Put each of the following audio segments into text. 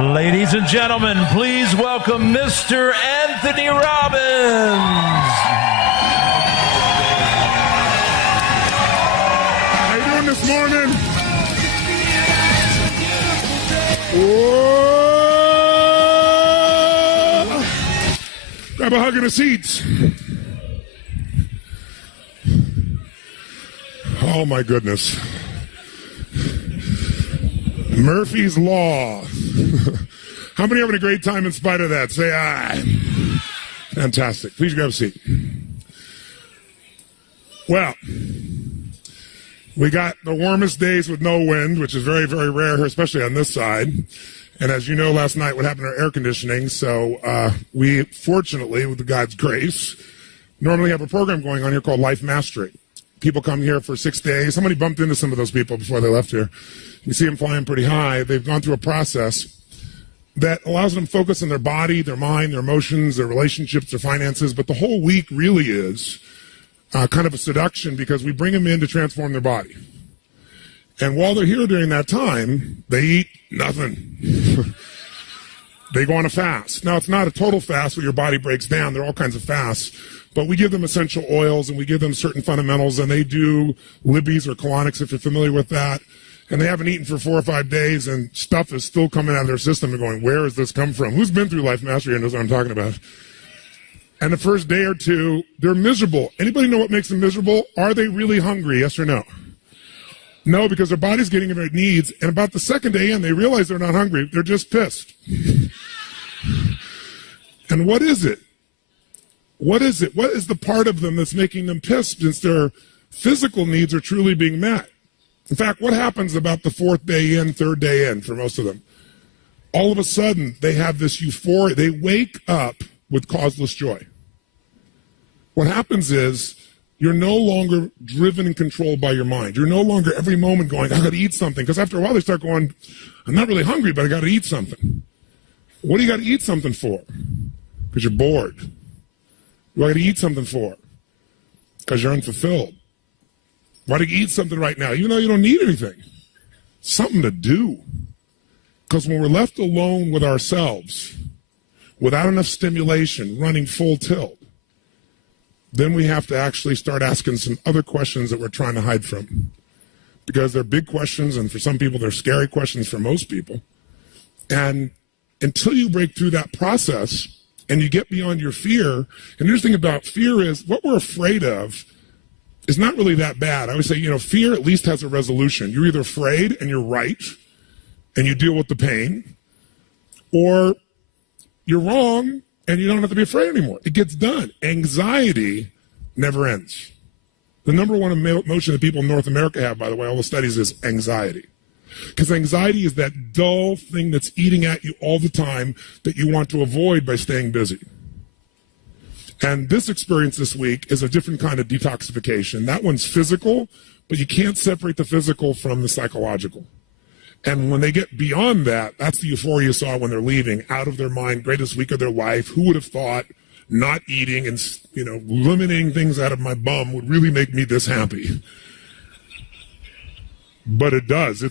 Ladies and gentlemen, please welcome Mr. Anthony Robbins. How you doing this morning? Whoa! Grab a hug in the seats. Oh my goodness. Murphy's Law. How many are having a great time in spite of that? Say aye. Fantastic. Please grab a seat. Well, we got the warmest days with no wind, which is very, very rare here, especially on this side. And as you know, last night what happened to our air conditioning, so we, fortunately, with God's grace, normally have a program going on here called Life Mastery. People come here for 6 days. Somebody bumped into some of those people before they left here. You see them flying pretty high. They've gone through a process that allows them to focus on their body, their mind, their emotions, their relationships, their finances. But the whole week really is kind of a seduction because we bring them in to transform their body. And while they're here during that time, they eat nothing. They go on a fast. Now, it's not a total fast where your body breaks down. There are all kinds of fasts. But we give them essential oils and we give them certain fundamentals, and they do Libby's or colonics, if you're familiar with that. And they haven't eaten for 4 or 5 days, and stuff is still coming out of their system and going, where has this come from? Who's been through Life Mastery and knows what I'm talking about? And the first day or two, they're miserable. Anybody know what makes them miserable? Are they really hungry, yes or no? No, because their body's getting what it needs, and about the second day in, they realize they're not hungry. They're just pissed. And what is it? What is it? What is the part of them that's making them pissed since their physical needs are truly being met? In fact, what happens about the 4th day in, 3rd day in for most of them? All of a sudden, they have this euphoria. They wake up with causeless joy. What happens is you're no longer driven and controlled by your mind. You're no longer every moment going, I got to eat something. Because after a while, they start going, I'm not really hungry, but I got to eat something. What do you got to eat something for? Because you're bored. What do you got to eat something for? Because you're unfulfilled. Why do you eat something right now? Even though you don't need anything. Something to do. Because when we're left alone with ourselves, without enough stimulation, running full tilt, then we have to actually start asking some other questions that we're trying to hide from. Because they're big questions, and for some people, they're scary questions for most people. And until you break through that process and you get beyond your fear, and the interesting about fear is what we're afraid of is not really that bad. I would say, fear at least has a resolution. You're either afraid and you're right and you deal with the pain, or you're wrong and you don't have to be afraid anymore. It gets done. Anxiety never ends. The number one emotion that people in North America have, by the way, all the studies, is anxiety. Because anxiety is that dull thing that's eating at you all the time that you want to avoid by staying busy. And this experience this week is a different kind of detoxification. That one's physical, but you can't separate the physical from the psychological. And when they get beyond that, that's the euphoria you saw when they're leaving, out of their mind, greatest week of their life. Who would have thought not eating and, limiting things out of my bum would really make me this happy? But it does.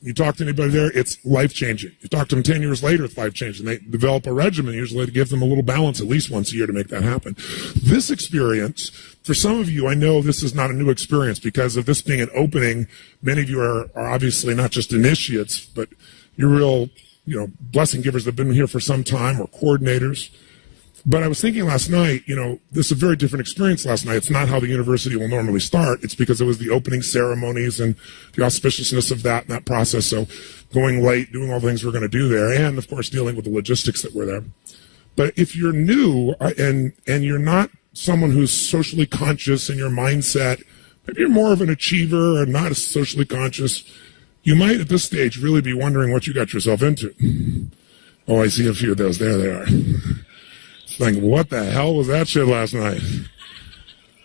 You talk to anybody there, it's life-changing. You talk to them 10 years later, it's life-changing. They develop a regimen usually to give them a little balance at least once a year to make that happen. This experience, for some of you, I know this is not a new experience because of this being an opening. Many of you are obviously not just initiates, but you're real, blessing givers that have been here for some time, or coordinators. But I was thinking last night, this is a very different experience last night. It's not how the university will normally start. It's because it was the opening ceremonies and the auspiciousness of that and that process. So going late, doing all the things we're going to do there, and, of course, dealing with the logistics that were there. But if you're new and you're not someone who's socially conscious in your mindset, maybe you're more of an achiever or not as socially conscious, you might at this stage really be wondering what you got yourself into. Oh, I see a few of those. There they are. Like, what the hell was that shit last night?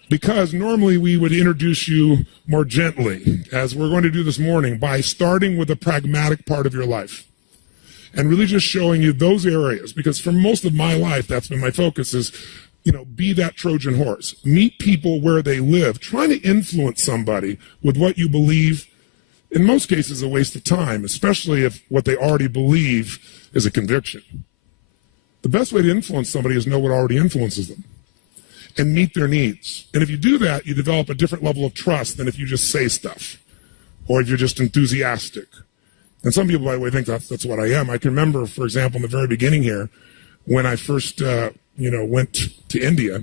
Because normally we would introduce you more gently, as we're going to do this morning, by starting with the pragmatic part of your life and really just showing you those areas. Because for most of my life, that's been my focus is, be that Trojan horse. Meet people where they live. Trying to influence somebody with what you believe in most cases, a waste of time, especially if what they already believe is a conviction. The best way to influence somebody is know what already influences them and meet their needs. And if you do that, you develop a different level of trust than if you just say stuff or if you're just enthusiastic. And some people, by the way, think that's what I am. I can remember, for example, in the very beginning here, when I first, went to India,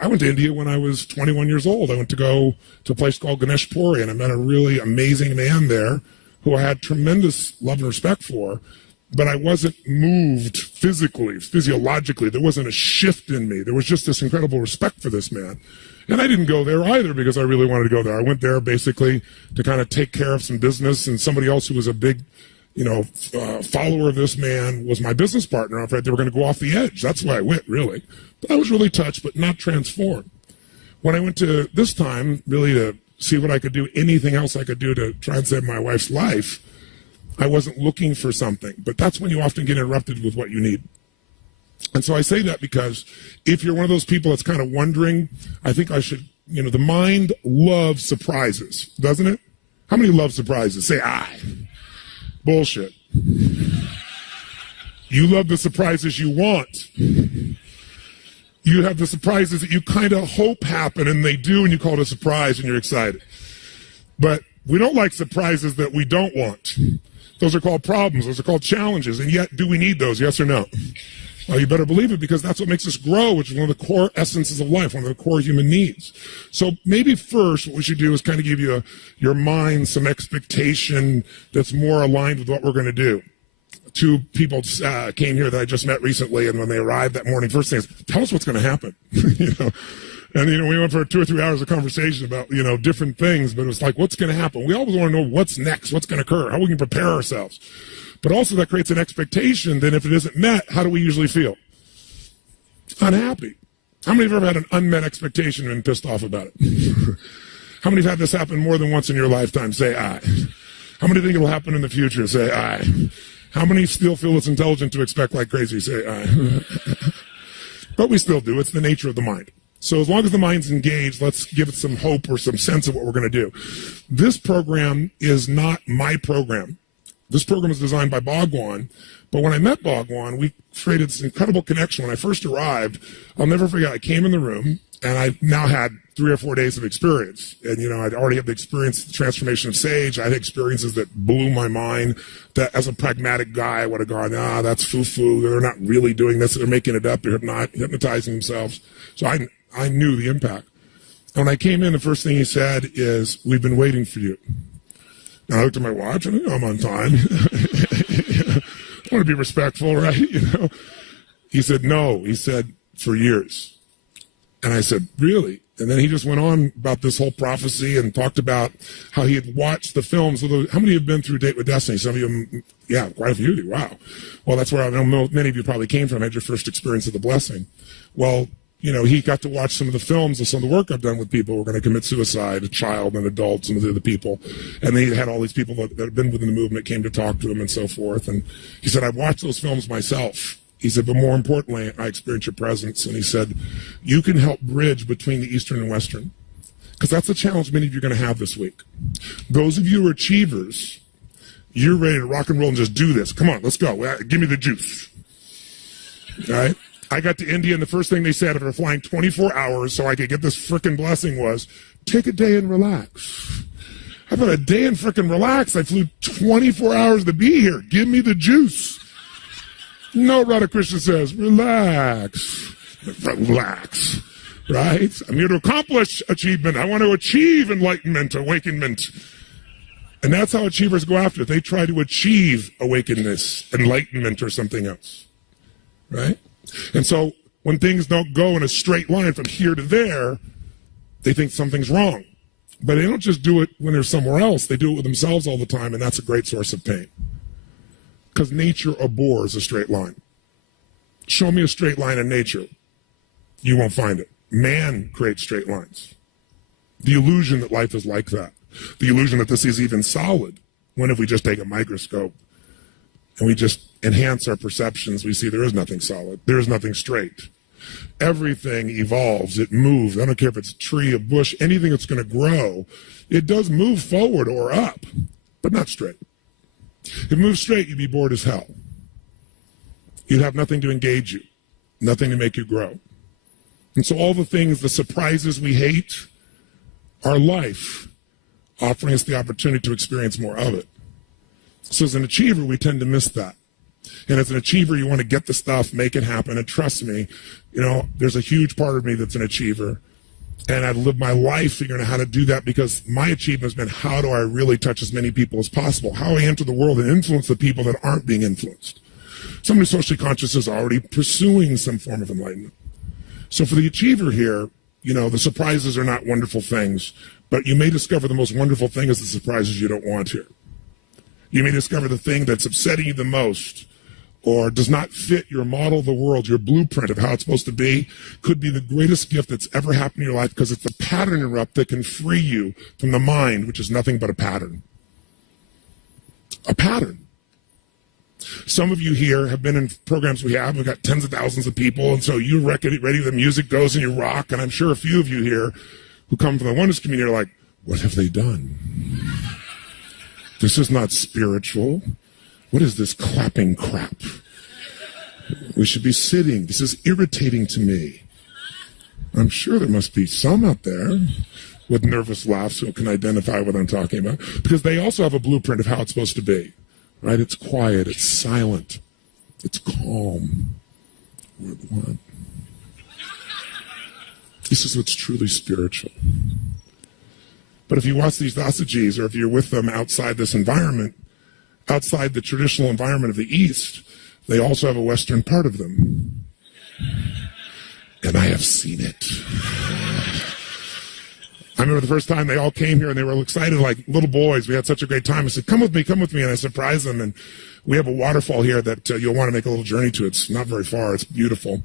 I went to India when I was 21 years old. I went to go to a place called Ganesh Puri, and I met a really amazing man there who I had tremendous love and respect for, but I wasn't moved physically, physiologically. There wasn't a shift in me. There was just this incredible respect for this man. And I didn't go there either because I really wanted to go there. I went there basically to kind of take care of some business, and somebody else who was a big follower of this man was my business partner. In fact, they were going to go off the edge. That's why I went, really. But I was really touched, but not transformed. When I went to this time, really to see what I could do, anything else I could do to try and save my wife's life, I wasn't looking for something. But that's when you often get interrupted with what you need. And so I say that because if you're one of those people that's kind of wondering, I think I should, the mind loves surprises, doesn't it? How many love surprises? Say aye. Bullshit. You love the surprises you want. You have the surprises that you kind of hope happen, and they do, and you call it a surprise, and you're excited. But we don't like surprises that we don't want. Those are called problems. Those are called challenges. And yet, do we need those, yes or no? Well, you better believe it, because that's what makes us grow, which is one of the core essences of life, one of the core human needs. So maybe first what we should do is kind of give you your mind some expectation that's more aligned with what we're going to do. Two people came here that I just met recently, and when they arrived that morning, first thing is, tell us what's going to happen. And, we went for 2 or 3 hours of conversation about, different things, but it was like, what's going to happen? We always want to know what's next, what's going to occur, how we can prepare ourselves. But also that creates an expectation that if it isn't met, how do we usually feel? Unhappy. How many have ever had an unmet expectation and been pissed off about it? How many have had this happen more than once in your lifetime? Say aye. How many think it'll happen in the future? Say aye. How many still feel it's intelligent to expect like crazy? Say aye. But we still do. It's the nature of the mind. So as long as the mind's engaged, let's give it some hope or some sense of what we're going to do. This program is not my program. This program is designed by Bhagwan, but when I met Bhagwan, we created this incredible connection. When I first arrived, I'll never forget, I came in the room, and I now had 3 or 4 days of experience. And, I'd already had the experience, the transformation of Sage. I had experiences that blew my mind, that as a pragmatic guy, I would have gone, that's foo-foo. They're not really doing this. They're making it up. They're hypnotizing themselves. So I knew the impact. And when I came in, the first thing he said is, we've been waiting for you. And I looked at my watch, and I'm on time. I want to be respectful, right? He said, no. He said, for years. And I said, really? And then he just went on about this whole prophecy and talked about how he had watched the films. How many have been through Date with Destiny? Some of you, yeah, quite a few of you. Wow. Well, that's where I know many of you probably came from, had your first experience of the blessing. Well, he got to watch some of the films of some of the work I've done with people who are going to commit suicide, a child, an adult, some of the other people. And they had all these people that had been within the movement came to talk to him and so forth. And he said, I watched those films myself. He said, but more importantly, I experienced your presence. And he said, you can help bridge between the Eastern and Western. Because that's the challenge many of you are going to have this week. Those of you who are achievers, you're ready to rock and roll and just do this. Come on, let's go. Give me the juice. All right? I got to India, and the first thing they said after flying 24 hours so I could get this frickin' blessing was, take a day and relax. How about a day and frickin' relax? I flew 24 hours to be here. Give me the juice. No, Radha Krishna says, relax. Relax. Right? I'm here to accomplish achievement. I want to achieve enlightenment, awakenment. And that's how achievers go after it. They try to achieve awakeness, enlightenment, or something else. Right? And so when things don't go in a straight line from here to there, they think something's wrong. But they don't just do it when they're somewhere else. They do it with themselves all the time, and that's a great source of pain. Because nature abhors a straight line. Show me a straight line in nature. You won't find it. Man creates straight lines. The illusion that life is like that. The illusion that this is even solid. When if we just take a microscope and we just enhance our perceptions, we see there is nothing solid. There is nothing straight. Everything evolves, it moves. I don't care if it's a tree, a bush, anything that's going to grow, it does move forward or up, but not straight. If it moves straight, you'd be bored as hell. You'd have nothing to engage you, nothing to make you grow. And so all the things, the surprises we hate, are life offering us the opportunity to experience more of it. So as an achiever, we tend to miss that. And as an achiever, you want to get the stuff, make it happen. And trust me, there's a huge part of me that's an achiever. And I've lived my life figuring out how to do that because my achievement has been how do I really touch as many people as possible? How I enter the world and influence the people that aren't being influenced. Somebody socially conscious is already pursuing some form of enlightenment. So for the achiever here, the surprises are not wonderful things, but you may discover the most wonderful thing is the surprises you don't want here. You may discover the thing that's upsetting you the most or does not fit your model of the world, your blueprint of how it's supposed to be, could be the greatest gift that's ever happened in your life because it's a pattern interrupt that can free you from the mind, which is nothing but a pattern. A pattern. Some of you here have been in programs we've got tens of thousands of people, and so you're ready, the music goes and you rock, and I'm sure a few of you here who come from the oneness community are like, what have they done? This is not spiritual. What is this clapping crap? We should be sitting. This is irritating to me. I'm sure there must be some out there with nervous laughs who can identify what I'm talking about, because they also have a blueprint of how it's supposed to be, right? It's quiet, it's silent, it's calm. We're one. This is what's truly spiritual. But if you watch these Dasajis, or if you're with them outside this environment, outside the traditional environment of the East, they also have a Western part of them. And I have seen it. I remember the first time they all came here and they were excited like little boys. We had such a great time. I said, come with me. And I surprised them. And we have a waterfall here that you'll want to make a little journey to. It's not very far. It's beautiful.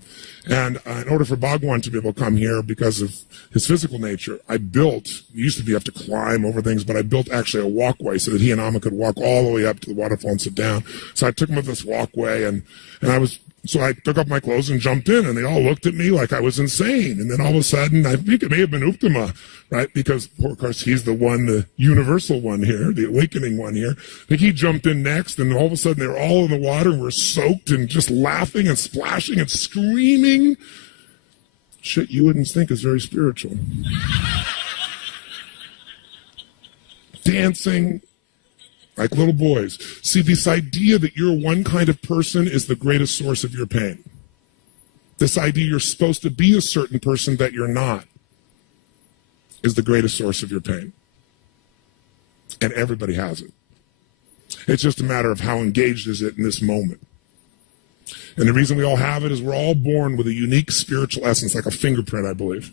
And in order for Bhagwan to be able to come here because of his physical nature, used to be have to climb over things, but I built actually a walkway so that he and Amma could walk all the way up to the waterfall and sit down. So I took him up this walkway so I took off my clothes and jumped in, and they all looked at me like I was insane. And then all of a sudden, I think it may have been Uttama, right? Because, of course, he's the one, the universal one here, the awakening one here. I think he jumped in next, and all of a sudden, they were all in the water and were soaked and just laughing and splashing and screaming. Shit you wouldn't think is very spiritual. Dancing like little boys. See, this idea that you're one kind of person is the greatest source of your pain. This idea you're supposed to be a certain person that you're not is the greatest source of your pain. And everybody has it. It's just a matter of how engaged is it in this moment. And the reason we all have it is we're all born with a unique spiritual essence, like a fingerprint, I believe.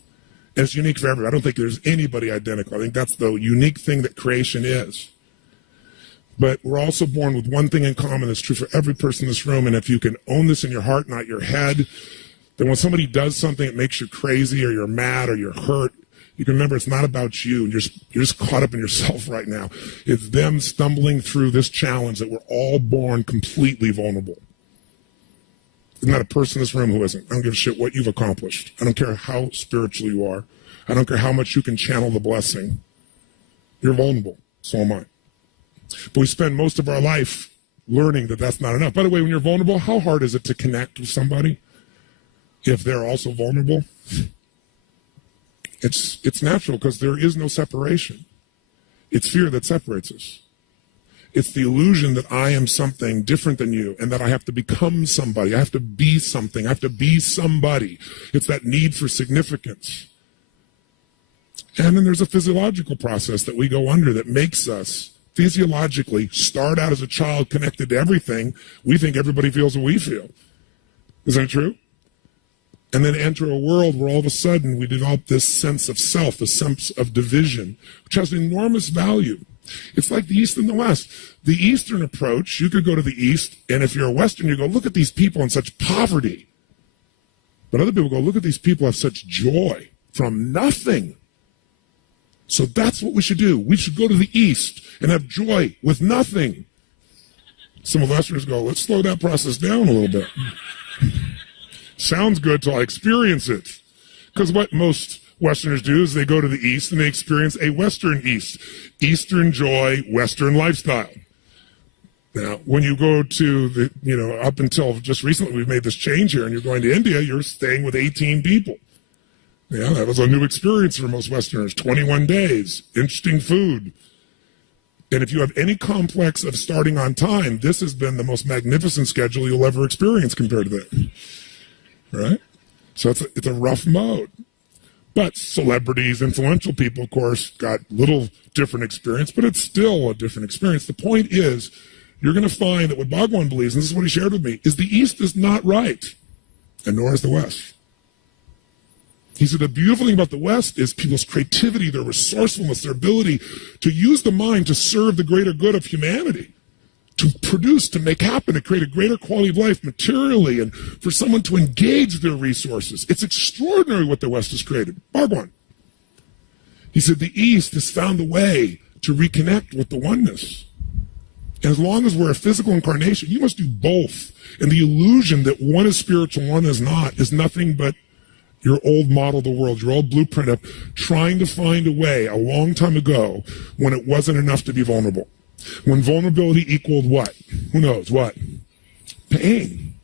And it's unique for everybody. I don't think there's anybody identical. I think that's the unique thing that creation is. But we're also born with one thing in common that's true for every person in this room. And if you can own this in your heart, not your head, then when somebody does something that makes you crazy or you're mad or you're hurt, you can remember it's not about you. You're just caught up in yourself right now. It's them stumbling through this challenge that we're all born completely vulnerable. There's not a person in this room who isn't. I don't give a shit what you've accomplished. I don't care how spiritual you are. I don't care how much you can channel the blessing. You're vulnerable. So am I. But we spend most of our life learning that that's not enough. By the way, when you're vulnerable, how hard is it to connect with somebody if they're also vulnerable? It's natural because there is no separation. It's fear that separates us. It's the illusion that I am something different than you and that I have to become somebody. I have to be something. I have to be somebody. It's that need for significance. And then there's a physiological process that we go under that makes us physiologically start out as a child connected to everything. We think everybody feels what we feel. Isn't it true? And then enter a world where all of a sudden we develop this sense of self, the sense of division, which has enormous value. It's like the East and the West. The Eastern approach, you could go to the East, and if you're a Western, you go, look at these people in such poverty. But other people go, look at these people have such joy from nothing. So that's what we should do. We should go to the East and have joy with nothing. Some of Westerners go, let's slow that process down a little bit. Sounds good till I experience it. Because what most Westerners do is they go to the East and they experience a Western East. Eastern joy, Western lifestyle. Now, when you go to the, up until just recently we've made this change here and you're going to India, you're staying with 18 people. Yeah, that was a new experience for most Westerners. 21 days, interesting food. And if you have any complex of starting on time, this has been the most magnificent schedule you'll ever experience compared to that. Right? So it's a rough mode. But celebrities, influential people, of course, got little different experience, but it's still a different experience. The point is, you're going to find that what Bhagwan believes, and this is what he shared with me, is the East is not right, and nor is the West. He said the beautiful thing about the West is people's creativity, their resourcefulness, their ability to use the mind to serve the greater good of humanity, to produce, to make happen, to create a greater quality of life materially, and for someone to engage their resources. It's extraordinary what the West has created. Bhagwan. He said the East has found a way to reconnect with the oneness. And as long as we're a physical incarnation, you must do both. And the illusion that one is spiritual, one is not, is nothing but your old model of the world, your old blueprint of trying to find a way a long time ago when it wasn't enough to be vulnerable. When vulnerability equaled what? Who knows what? Pain.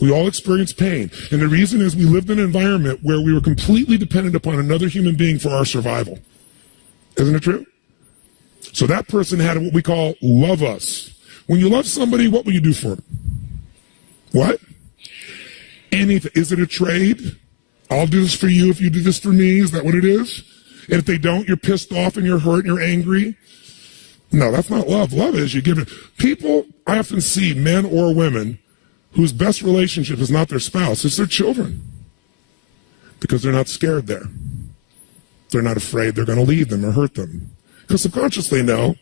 We all experience pain. And the reason is we lived in an environment where we were completely dependent upon another human being for our survival. Isn't it true? So that person had what we call love us. When you love somebody, what will you do for them? What? Anything. Is it a trade? I'll do this for you if you do this for me. Is that what it is? And if they don't, you're pissed off and you're hurt and you're angry. No, that's not love. Love is you give it. People, I often see men or women whose best relationship is not their spouse, it's their children. Because they're not scared there. They're not afraid they're going to leave them or hurt them. Because subconsciously they know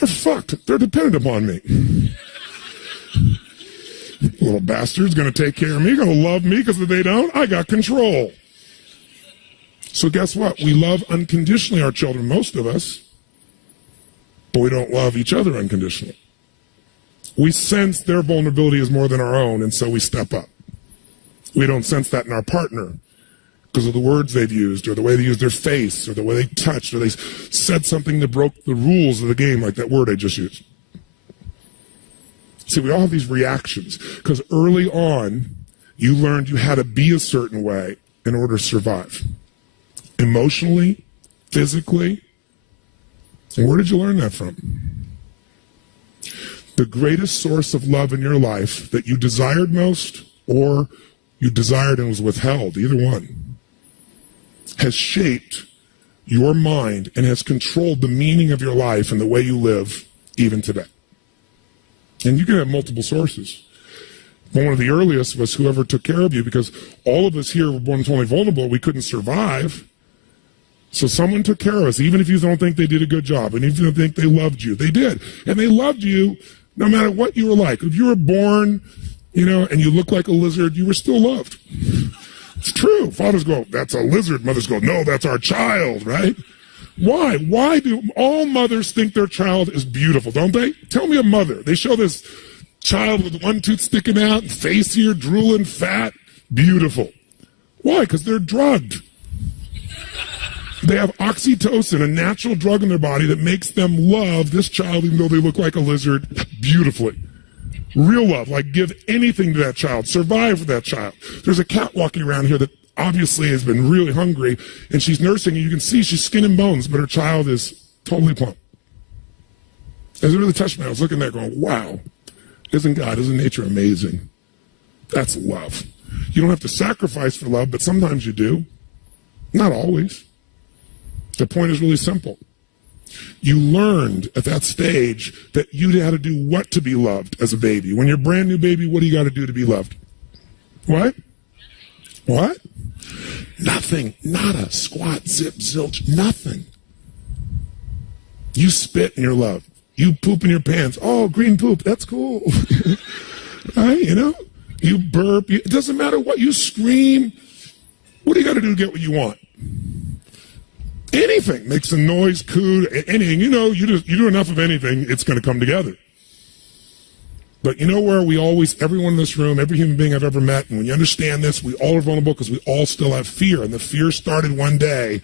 they're fucked. They're dependent upon me. Little bastard's going to take care of me, going to love me, because if they don't, I got control. So guess what? We love unconditionally our children, most of us, but we don't love each other unconditionally. We sense their vulnerability is more than our own, and so we step up. We don't sense that in our partner because of the words they've used, or the way they use their face, or the way they touched, or they said something that broke the rules of the game, like that word I just used. See, we all have these reactions because early on, you learned you had to be a certain way in order to survive. Emotionally, physically. And where did you learn that from? The greatest source of love in your life that you desired most, or you desired and was withheld, either one, has shaped your mind and has controlled the meaning of your life and the way you live even today. And you can have multiple sources. One of the earliest was whoever took care of you, because all of us here were born totally vulnerable. We couldn't survive. So someone took care of us, even if you don't think they did a good job, and even if you don't think they loved you. They did. And they loved you no matter what you were like. If you were born, and you look like a lizard, you were still loved. It's true. Fathers go, that's a lizard. Mothers go, no, that's our child, right? Why? Why do all mothers think their child is beautiful, don't they? Tell me a mother. They show this child with one tooth sticking out, face here, drooling, fat, beautiful. Why? Because they're drugged. They have oxytocin, a natural drug in their body that makes them love this child even though they look like a lizard beautifully. Real love, like give anything to that child, survive for that child. There's a cat walking around here that obviously has been really hungry, and she's nursing, and you can see she's skin and bones, but her child is totally plump. As it really touched me, I was looking there going, wow, isn't nature amazing? That's love. You don't have to sacrifice for love, but sometimes you do. Not always. The point is really simple. You learned at that stage that you had to do what to be loved as a baby. When you're a brand new baby, what do you got to do to be loved? What? What? Nothing. Nada. Squat, zip, zilch. Nothing. You spit and you're loved. You poop in your pants. Oh, green poop. That's cool. Right? You burp. It doesn't matter what. You scream. What do you got to do to get what you want? Anything. Make some noise, coo, anything. You do enough of anything, it's going to come together. But you know where we always, everyone in this room, every human being I've ever met, and when you understand this, we all are vulnerable because we all still have fear. And the fear started one day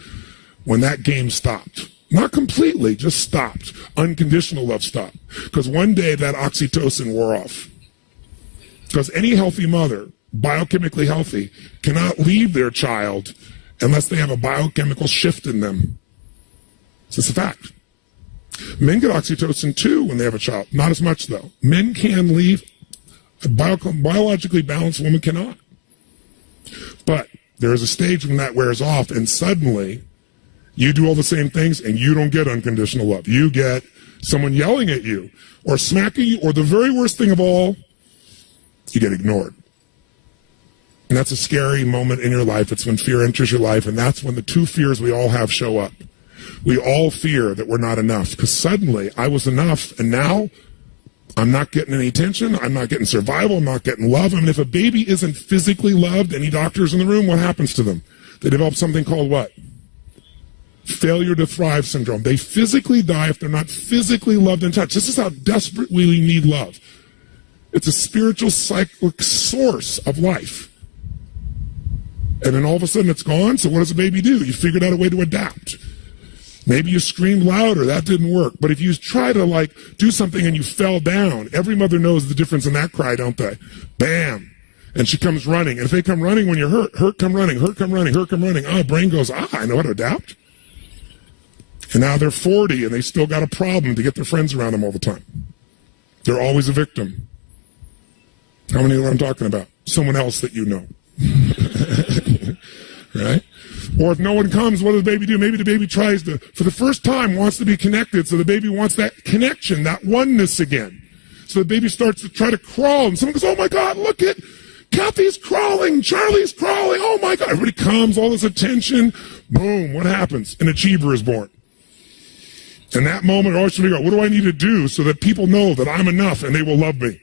when that game stopped. Not completely, just stopped. Unconditional love stopped. Because one day that oxytocin wore off. Because any healthy mother, biochemically healthy, cannot leave their child unless they have a biochemical shift in them. So it's a fact. Men get oxytocin too when they have a child. Not as much though. Men can leave. A biologically balanced woman cannot. But there is a stage when that wears off and suddenly you do all the same things and you don't get unconditional love. You get someone yelling at you or smacking you, or the very worst thing of all, you get ignored. And that's a scary moment in your life. It's when fear enters your life, and that's when the two fears we all have show up. We all fear that we're not enough, because suddenly I was enough, and now I'm not getting any attention, I'm not getting survival, I'm not getting love. I mean, if a baby isn't physically loved, any doctors in the room, what happens to them? They develop something called what? Failure to thrive syndrome. They physically die if they're not physically loved and touched. This is how desperate we need love. It's a spiritual cyclic source of life. And then all of a sudden it's gone, so what does a baby do? You figured out a way to adapt. Maybe you screamed louder, that didn't work. But if you try to do something and you fell down, every mother knows the difference in that cry, don't they? Bam. And she comes running. And if they come running when you're hurt come running, hurt come running, hurt come running. Oh, brain goes, I know how to adapt. And now they're 40 and they still got a problem to get their friends around them all the time. They're always a victim. How many know what I'm talking about? Someone else that you know. Right? Or if no one comes, what does the baby do? Maybe the baby tries to, for the first time, wants to be connected. So the baby wants that connection, that oneness again. So the baby starts to try to crawl. And someone goes, oh my God, look at Kathy's crawling. Charlie's crawling. Oh my God. Everybody comes, all this attention. Boom. What happens? An achiever is born. In that moment, I always figure out, what do I need to do so that people know that I'm enough and they will love me?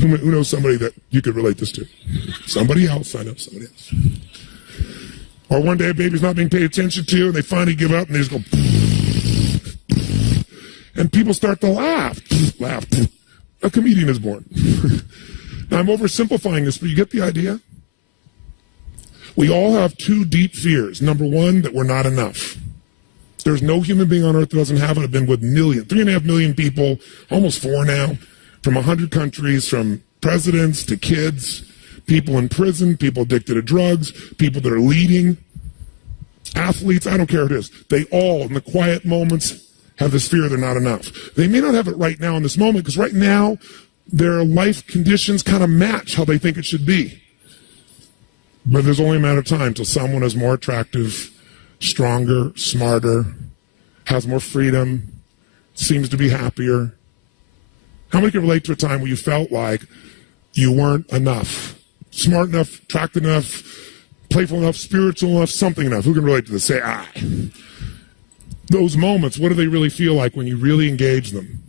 Who knows somebody that you could relate this to? Somebody else. I know somebody else. Or one day a baby's not being paid attention to and they finally give up and they just go and people start to laugh. A comedian is born. Now I'm oversimplifying this, but you get the idea? We all have two deep fears. Number one, that we're not enough. There's no human being on earth that doesn't have it. I've been with 3.5 million people, almost 4 now, from 100 countries, from presidents to kids, people in prison, people addicted to drugs, people that are leading, athletes, I don't care who it is. They all, in the quiet moments, have this fear they're not enough. They may not have it right now in this moment, because right now, their life conditions kind of match how they think it should be. But there's only a matter of time until someone is more attractive, stronger, smarter, has more freedom, seems to be happier. How many can relate to a time where you felt like you weren't enough? Smart enough, attractive enough, playful enough, spiritual enough, something enough. Who can relate to this? Say, I. Those moments, what do they really feel like when you really engage them?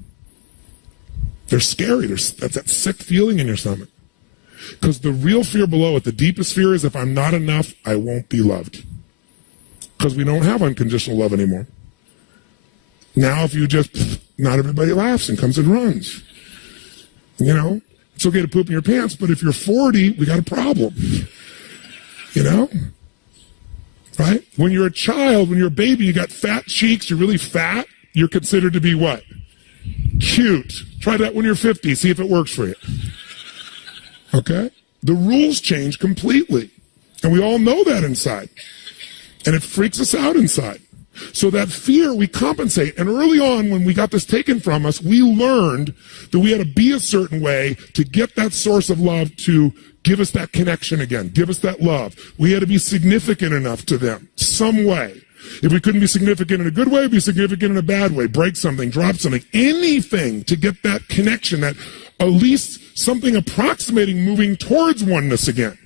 They're scary. That's that sick feeling in your stomach. Because the real fear below it, the deepest fear is if I'm not enough, I won't be loved. Because we don't have unconditional love anymore. Now if you just, not everybody laughs and comes and runs. You know, it's okay to poop in your pants, but if you're 40, we got a problem. You know? Right? When you're a child, when you're a baby, you got fat cheeks, you're really fat, you're considered to be what? Cute. Try that when you're 50, see if it works for you. Okay? The rules change completely. And we all know that inside. And it freaks us out inside. So that fear, we compensate. And early on, when we got this taken from us, we learned that we had to be a certain way to get that source of love to give us that connection again, give us that love. We had to be significant enough to them, some way. If we couldn't be significant in a good way, be significant in a bad way, break something, drop something, anything to get that connection, that at least something approximating moving towards oneness again.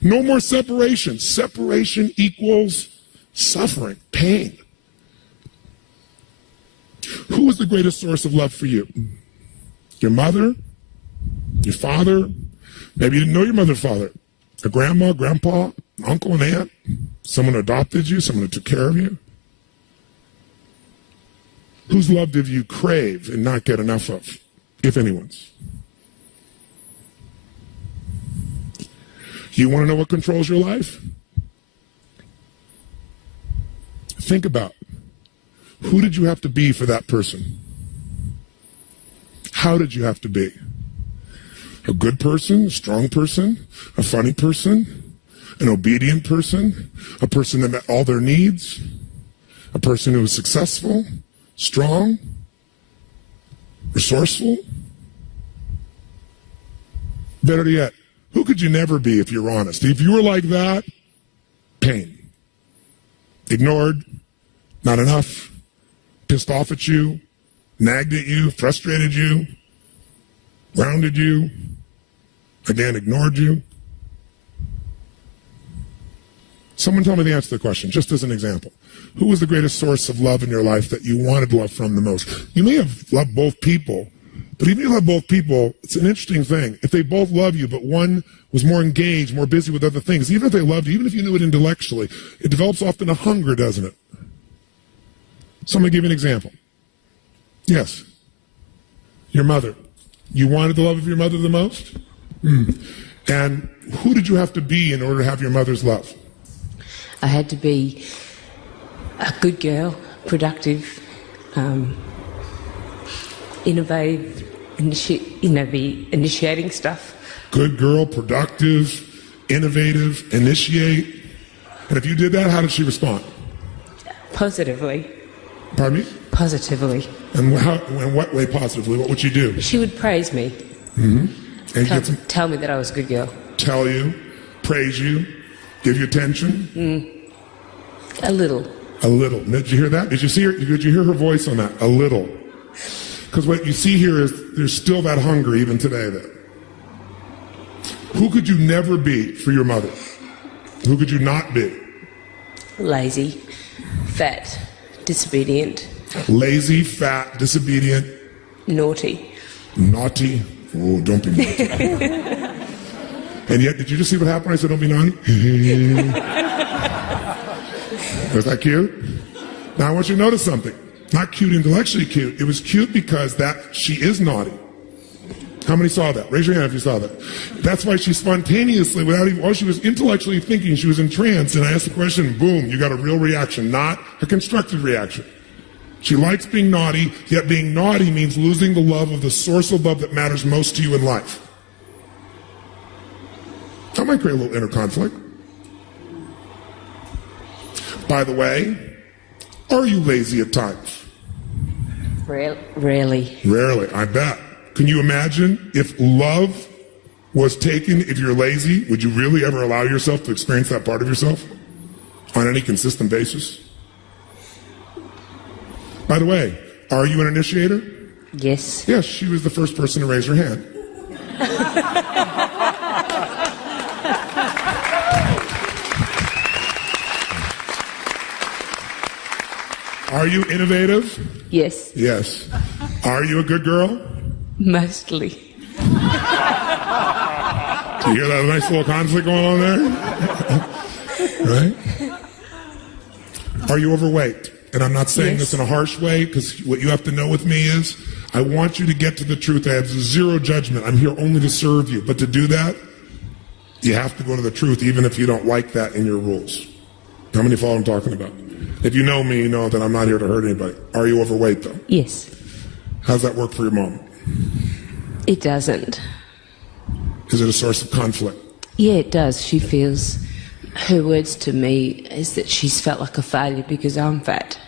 No more separation. Separation equals suffering, pain. Who was the greatest source of love for you? Your mother? Your father? Maybe you didn't know your mother or father. A grandma, grandpa, uncle and aunt? Someone who adopted you? Someone who took care of you? Whose love did you crave and not get enough of? if anyone's. You want to know what controls your life? Think about, who did you have to be for that person? How did you have to be? A good person, a strong person, a funny person, an obedient person, a person that met all their needs, a person who was successful, strong, resourceful. Better yet, who could you never be if you're honest? If you were like that, pain. Ignored, not enough, pissed off at you, nagged at you, frustrated you, grounded you, again, ignored you. Someone tell me the answer to the question, just as an example. Who was the greatest source of love in your life that you wanted love from the most? You may have loved both people, but even if you love both people, it's an interesting thing. If they both love you, but one was more engaged, more busy with other things, even if they loved you, even if you knew it intellectually, it develops often a hunger, doesn't it? So I'm going to give you an example. Yes, your mother. You wanted the love of your mother the most? And who did you have to be in order to have your mother's love? I had to be a good girl, productive, innovative, be initiating stuff. Good girl, productive, innovative, initiate. And if you did that, how did she respond? Positively. Pardon me? Positively. And in what way positively? What would she do? She would praise me. And tell me that I was a good girl. Tell you, praise you, give you attention? A little. A little. Did you hear that? Did you hear her voice on that? A little. Because what you see here is there's still that hunger even today there. Who could you never be for your mother? Who could you not be? Lazy, fat, disobedient. Lazy, fat, disobedient. Naughty. Naughty. Oh, don't be naughty. And yet, did you just see what happened when I said don't be naughty? Was that cute? Now I want you to notice something. Not cute intellectually cute. It was cute because she is naughty. How many saw that? Raise your hand if you saw that. That's why she spontaneously, while she was intellectually thinking, she was in trance, and I asked the question, boom, you got a real reaction, not a constructed reaction. She likes being naughty, yet being naughty means losing the love of the source of love that matters most to you in life. That might create a little inner conflict. By the way, are you lazy at times? Rarely. Rarely, I bet. Can you imagine if love was taken, if you're lazy, would you really ever allow yourself to experience that part of yourself on any consistent basis? By the way, are you an initiator? Yes. Yes, she was the first person to raise her hand. Are you innovative? Yes. Yes. Are you a good girl? Mostly. Do you hear that nice little conflict going on there? Right? Are you overweight? And I'm not saying this in a harsh way, because what you have to know with me is I want you to get to the truth. I have zero judgment. I'm here only to serve you. But to do that, you have to go to the truth, even if you don't like that in your rules. How many follow what I'm talking about? If you know me, you know that I'm not here to hurt anybody. Are you overweight, though? Yes. How's that work for your mom? It doesn't. Is it a source of conflict? Yeah, it does. She feels, her words to me is that she's felt like a failure because I'm fat.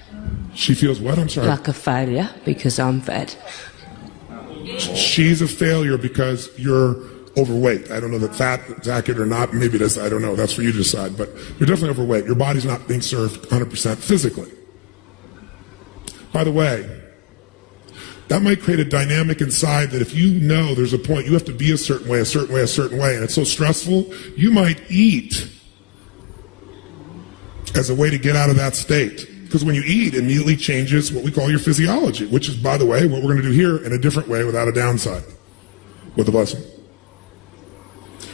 She feels what? I'm sorry. Like a failure because I'm fat. She's a failure because you're overweight. I don't know that fat is accurate or not. Maybe it is. I don't know. That's for you to decide. But you're definitely overweight. Your body's not being served 100% physically. By the way, that might create a dynamic inside that if you know there's a point you have to be a certain way, a certain way, a certain way, and it's so stressful, you might eat as a way to get out of that state. Because when you eat, it immediately changes what we call your physiology, which is, by the way, what we're going to do here in a different way without a downside, with a blessing.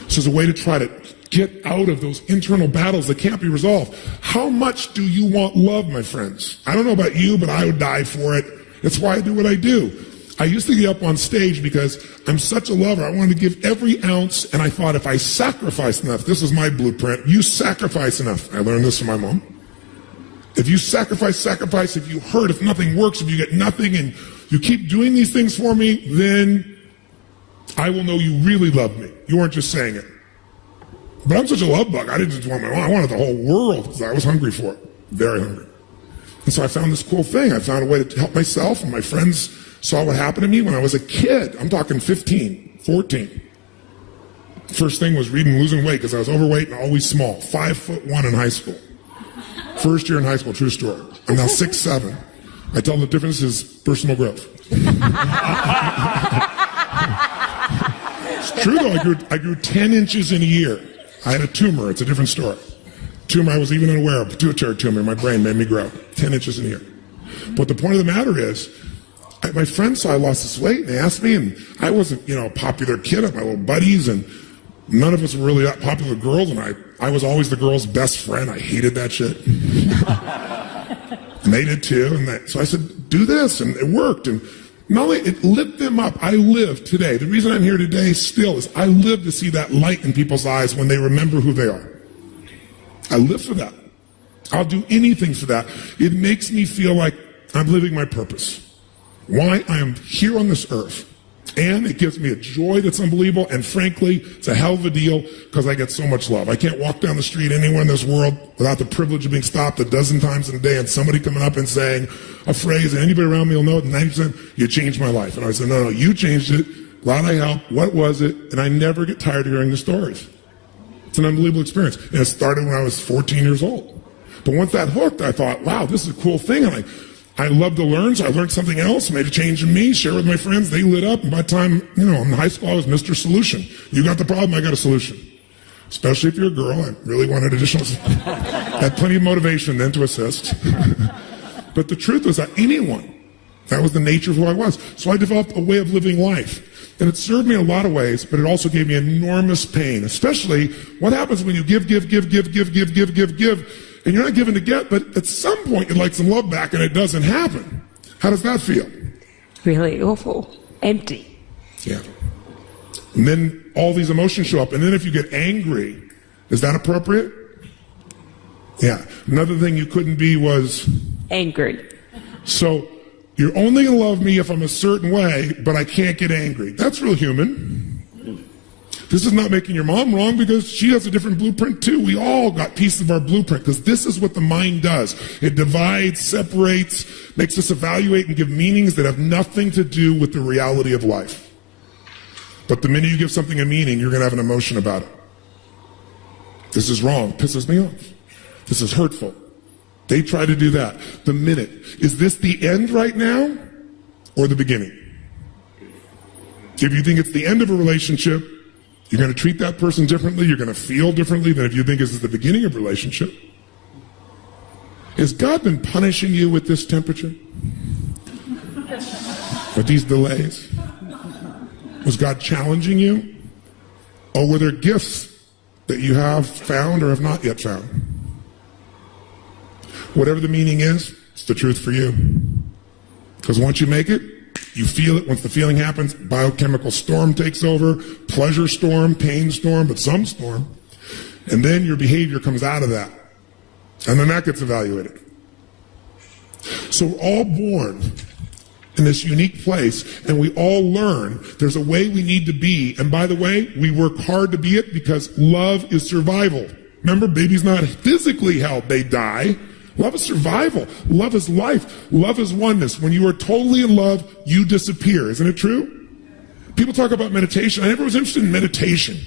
So it's a way to try to get out of those internal battles that can't be resolved. How much do you want love, my friends? I don't know about you, but I would die for it. That's why I do what I do. I used to get up on stage because I'm such a lover. I wanted to give every ounce, and I thought if I sacrifice enough, this was my blueprint, you sacrifice enough. I learned this from my mom. If you sacrifice, if you hurt, if nothing works, if you get nothing, and you keep doing these things for me, then I will know you really love me. You weren't just saying it. But I'm such a love bug. I didn't just want my mom. I wanted the whole world because I was hungry for it. Very hungry. And so I found this cool thing. I found a way to help myself, and my friends saw what happened to me when I was a kid. I'm talking 15, 14. First thing was reading losing weight because I was overweight and always small. 5'1" in high school. First year in high school, true story. I'm now 6'7". I tell the difference is personal growth. It's true though, I grew 10 inches in a year. I had a tumor, it's a different story. Tumor I was even unaware of, pituitary tumor in my brain made me grow 10 inches in a year. But the point of the matter is, my friends saw I lost this weight and they asked me, and I wasn't, a popular kid. I had my little buddies, and none of us were really that popular girls, and I was always the girl's best friend. I hated that shit. And they did too. So I said, do this, and it worked. And not only it lit them up, I live today. The reason I'm here today still is I live to see that light in people's eyes when they remember who they are. I live for that. I'll do anything for that. It makes me feel like I'm living my purpose. Why I am here on this earth. And it gives me a joy that's unbelievable. And frankly, it's a hell of a deal because I get so much love. I can't walk down the street anywhere in this world without the privilege of being stopped a dozen times in a day and somebody coming up and saying a phrase, and anybody around me will know it, 90%, you changed my life. And I said, no, you changed it. Glad I helped. What was it? And I never get tired of hearing the stories. It's an unbelievable experience. And it started when I was 14 years old. But once that hooked, I thought, wow, this is a cool thing. And I love to learn, so I learned something else, made a change in me, share with my friends, they lit up, and by the time, in high school, I was Mr. Solution. You got the problem, I got a solution. Especially if you're a girl, I really wanted additional, had plenty of motivation then to assist. But the truth was that that was the nature of who I was. So I developed a way of living life. And it served me in a lot of ways, but it also gave me enormous pain, especially what happens when you give, and you're not giving to get, but at some point you'd like some love back and it doesn't happen. How does that feel? Really awful. Empty. Yeah. And then all these emotions show up. And then if you get angry, is that appropriate? Yeah. Another thing you couldn't be was... angry. So you're only going to love me if I'm a certain way, but I can't get angry. That's real human. This is not making your mom wrong because she has a different blueprint too. We all got pieces of our blueprint because this is what the mind does. It divides, separates, makes us evaluate and give meanings that have nothing to do with the reality of life. But the minute you give something a meaning, you're going to have an emotion about it. This is wrong. Pisses me off. This is hurtful. They try to do that. The minute. Is this the end right now or the beginning? If you think it's the end of a relationship, you're going to treat that person differently. You're going to feel differently than if you think this is the beginning of a relationship. Has God been punishing you with this temperature? With these delays? Was God challenging you? Or were there gifts that you have found or have not yet found? Whatever the meaning is, it's the truth for you. Because once you make it, you feel it. Once the feeling happens, biochemical storm takes over, pleasure storm, pain storm, but some storm. And then your behavior comes out of that. And then that gets evaluated. So we're all born in this unique place, and we all learn there's a way we need to be. And by the way, we work hard to be it because love is survival. Remember, babies not physically held, they die. Love is survival. Love is life. Love is oneness. When you are totally in love, you disappear. Isn't it true? People talk about meditation. I never was interested in meditation.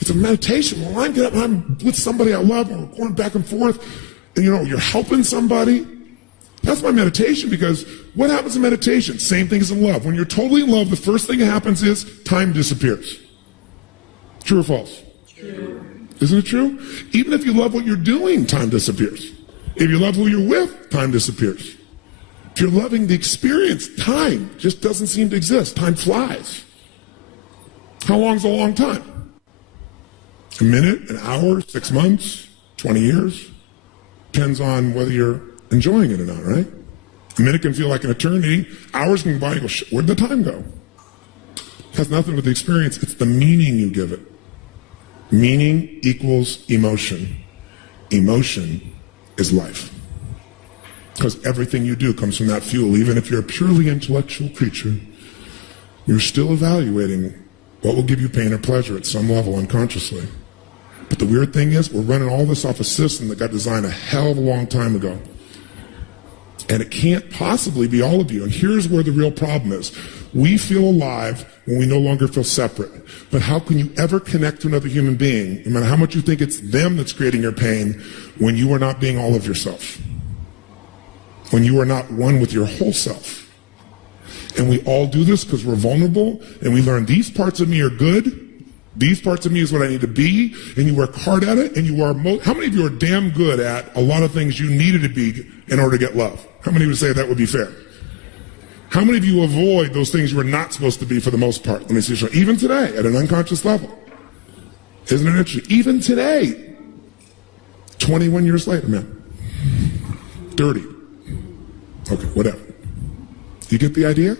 It's a meditation. Well, I'm with somebody I love, and we're going back and forth, and you're helping somebody. That's my meditation, because what happens in meditation? Same thing as in love. When you're totally in love, the first thing that happens is time disappears. True or false? True. Isn't it true? Even if you love what you're doing, time disappears. If you love who you're with, time disappears. If you're loving the experience, time just doesn't seem to exist. Time flies. How long's a long time? A minute, an hour, 6 months, 20 years? Depends on whether you're enjoying it or not, right? A minute can feel like an eternity. Hours can go by and go, where'd the time go? It has nothing with the experience. It's the meaning you give it. Meaning equals emotion. Emotion is life. Because everything you do comes from that fuel. Even if you're a purely intellectual creature, you're still evaluating what will give you pain or pleasure at some level unconsciously. But the weird thing is, we're running all this off a system that got designed a hell of a long time ago. And it can't possibly be all of you. And here's where the real problem is. We feel alive when we no longer feel separate. But how can you ever connect to another human being, no matter how much you think it's them that's creating your pain, when you are not being all of yourself? When you are not one with your whole self. And we all do this because we're vulnerable, and we learn these parts of me are good, these parts of me is what I need to be, and you work hard at it, and you are, how many of you are damn good at a lot of things you needed to be in order to get love? How many would say that would be fair? How many of you avoid those things you were not supposed to be for the most part? Let me see, even today, at an unconscious level. Isn't it interesting? Even today, 21 years later, man, 30. Okay, whatever. You get the idea?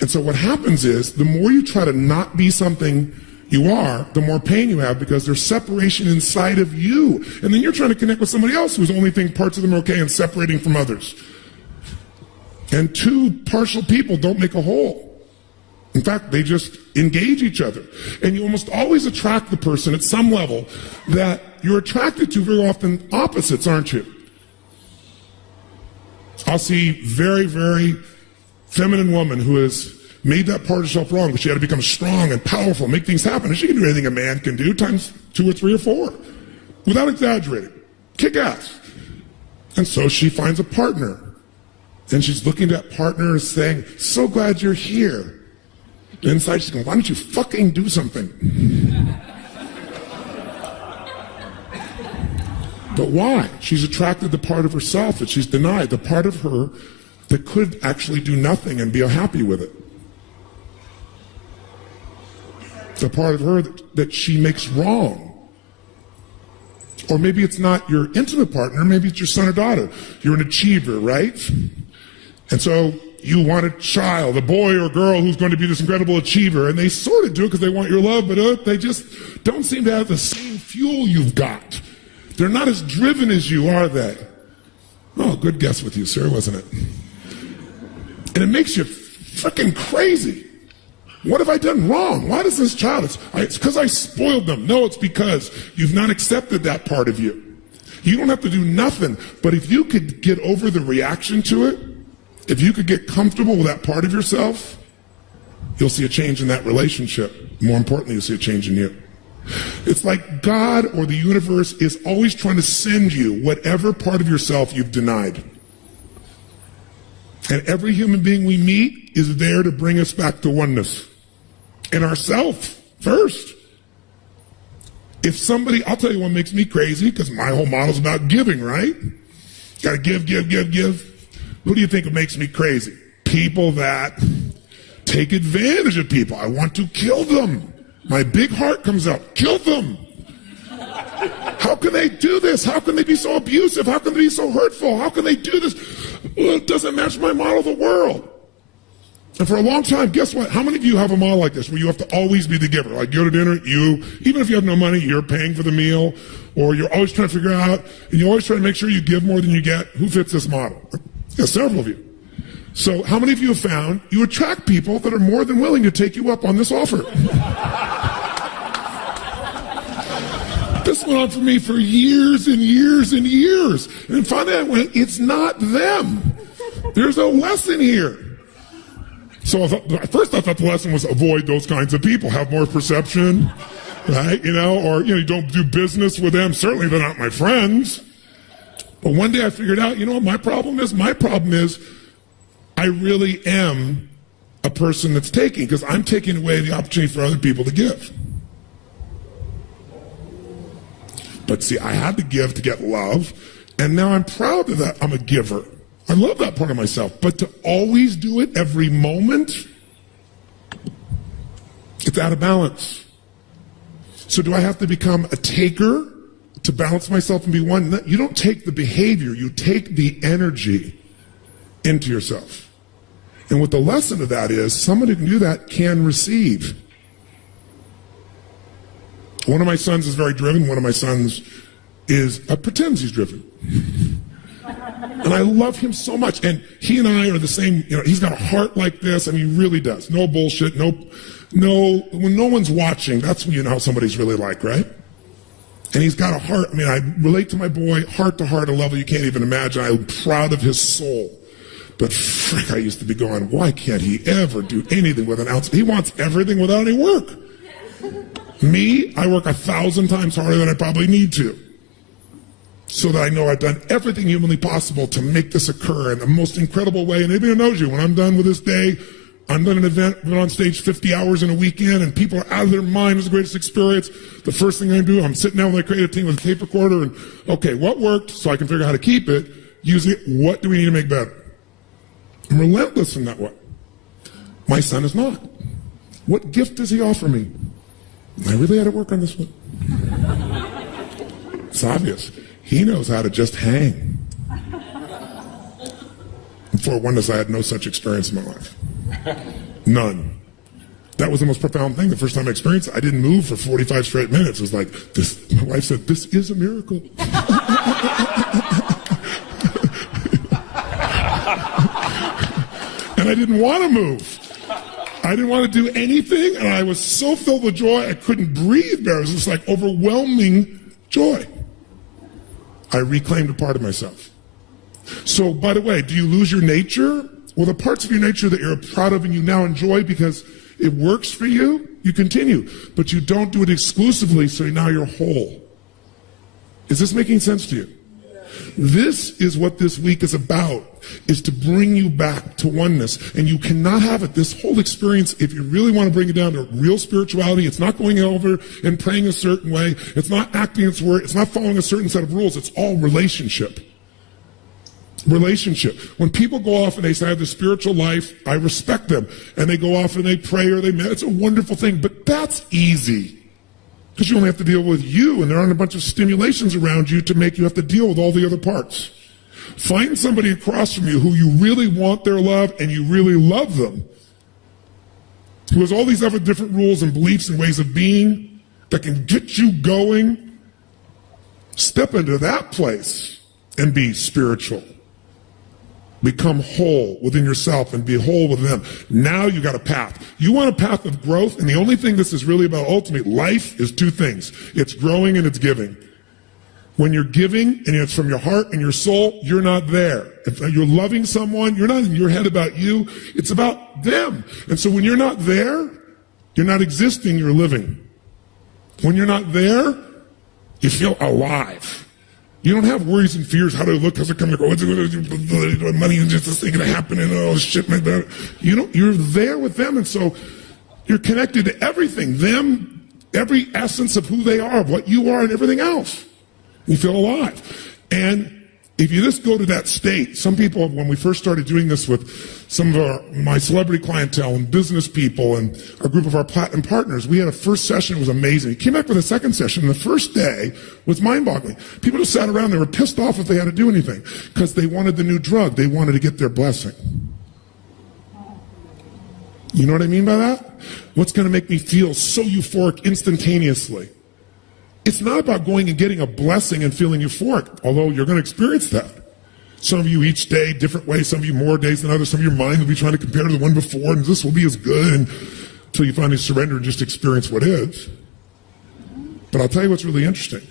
And so what happens is, the more you try to not be something you are, the more pain you have because there's separation inside of you. And then you're trying to connect with somebody else who's only thinking parts of them are okay and separating from others. And two partial people don't make a whole. In fact, they just engage each other. And you almost always attract the person at some level that you're attracted to, very often opposites, aren't you? I'll see very, very feminine woman who has made that part of herself wrong, but she had to become strong and powerful, make things happen. And she can do anything a man can do times 2 or 3 or 4, without exaggerating. Kick ass. And so she finds a partner. And she's looking at that partner and saying, so glad you're here. And inside she's going, why don't you fucking do something? But why? She's attracted the part of herself that she's denied, the part of her that could actually do nothing and be happy with it. The part of her that she makes wrong. Or maybe it's not your intimate partner, maybe it's your son or daughter. You're an achiever, right? And so you want a child, a boy or girl who's going to be this incredible achiever, and they sort of do it because they want your love, but they just don't seem to have the same fuel you've got. They're not as driven as you, are they? Oh, good guess with you, sir, wasn't it? And it makes you freaking crazy. What have I done wrong? Why does this child? It's because I spoiled them. No, it's because you've not accepted that part of you. You don't have to do nothing, but if you could get over the reaction to it, if you could get comfortable with that part of yourself, you'll see a change in that relationship. More importantly, you'll see a change in you. It's like God or the universe is always trying to send you whatever part of yourself you've denied. And every human being we meet is there to bring us back to oneness. And ourself first. If somebody, I'll tell you what makes me crazy, because my whole model's about giving, right? Gotta give, give, give, give. Who do you think makes me crazy? People that take advantage of people. I want to kill them. My big heart comes out. Kill them. How can they do this? How can they be so abusive? How can they be so hurtful? How can they do this? Well, it doesn't match my model of the world. And for a long time, guess what? How many of you have a model like this where you have to always be the giver? Like, go to dinner, even if you have no money, you're paying for the meal, or you're always trying to figure out, and you always try to make sure you give more than you get. Who fits this model? Yeah, several of you. So how many of you have found you attract people that are more than willing to take you up on this offer? This went on for me for years and years and years. And finally I went, it's not them. There's a lesson here. So at first I thought the lesson was avoid those kinds of people, have more perception, right? Or you don't do business with them. Certainly they're not my friends. But one day I figured out, what my problem is? My problem is I really am a person that's taking, because I'm taking away the opportunity for other people to give. But see, I had to give to get love, and now I'm proud of that. I'm a giver. I love that part of myself. But to always do it every moment, it's out of balance. So do I have to become a taker to balance myself and be one? You don't take the behavior, you take the energy. into yourself. And what the lesson of that is, someone who can do that can receive. One of my sons is very driven. One of my sons pretends he's driven. And I love him so much. And he and I are the same, he's got a heart like this. I mean, he really does. No bullshit, no, when no one's watching, that's when you know how somebody's really like, right? And he's got a heart. I mean, I relate to my boy heart to heart, a level you can't even imagine. I'm proud of his soul. But frick, I used to be going, why can't he ever do anything with an ounce? He wants everything without any work. Me, I work 1,000 times harder than I probably need to, so that I know I've done everything humanly possible to make this occur in the most incredible way. And anybody who knows you, when I'm done with this day, I'm done an event, been on stage 50 hours in a weekend, and people are out of their mind. It was the greatest experience. The first thing I do, I'm sitting down with my creative team with a tape recorder, and okay, what worked so I can figure out how to keep it, use it, what do we need to make better? I'm relentless in that way. My son is not. What gift does he offer me? I really had to work on this one. It's obvious. He knows how to just hang. And for oneness, I had no such experience in my life. None. That was the most profound thing. The first time I experienced it, I didn't move for 45 straight minutes. It was like, my wife said, this is a miracle. And I didn't want to move. I didn't want to do anything, and I was so filled with joy, I couldn't breathe there. It was just like overwhelming joy. I reclaimed a part of myself. So, by the way, do you lose your nature? Well, the parts of your nature that you're proud of and you now enjoy because it works for you, you continue. But you don't do it exclusively, so now you're whole. Is this making sense to you? This is what this week is about, is to bring you back to oneness. And you cannot have it, this whole experience, if you really want to bring it down to real spirituality. It's not going over and praying a certain way. It's not acting its word. It's not following a certain set of rules. It's all relationship. Relationship. When people go off and they say, I have the spiritual life, I respect them. And they go off and they pray or they meditate. It's a wonderful thing, but that's easy. Because you only have to deal with you, and there aren't a bunch of stimulations around you to make you have to deal with all the other parts. Find somebody across from you who you really want their love and you really love them, who has all these other different rules and beliefs and ways of being that can get you going. Step into that place and be spiritual. Become whole within yourself and be whole with them. Now you got a path. You want a path of growth, and the only thing this is really about ultimately, life is two things. It's growing and it's giving. When you're giving and it's from your heart and your soul, you're not there. If you're loving someone, you're not in your head about you. It's about them. And so when you're not there, you're not existing, you're living. When you're not there, you feel alive. You don't have worries and fears. How do I look? How's it coming? What's it going to do? Money is just this thing going to happen and all shit like that. You're there with them, and so you're connected to everything. Them, every essence of who they are, what you are, and everything else. You feel alive. And if you just go to that state, some people, when we first started doing this with some of my celebrity clientele and business people and a group of our platinum partners, we had a first session. It was amazing. We came back with a second session. The first day was mind-boggling. People just sat around. They were pissed off if they had to do anything because they wanted the new drug. They wanted to get their blessing. You know what I mean by that? What's going to make me feel so euphoric instantaneously? It's not about going and getting a blessing and feeling euphoric, although you're going to experience that. Some of you each day, different ways, some of you more days than others. Some of your mind will be trying to compare to the one before, and this will be as good until you finally surrender and just experience what is. But I'll tell you what's really interesting.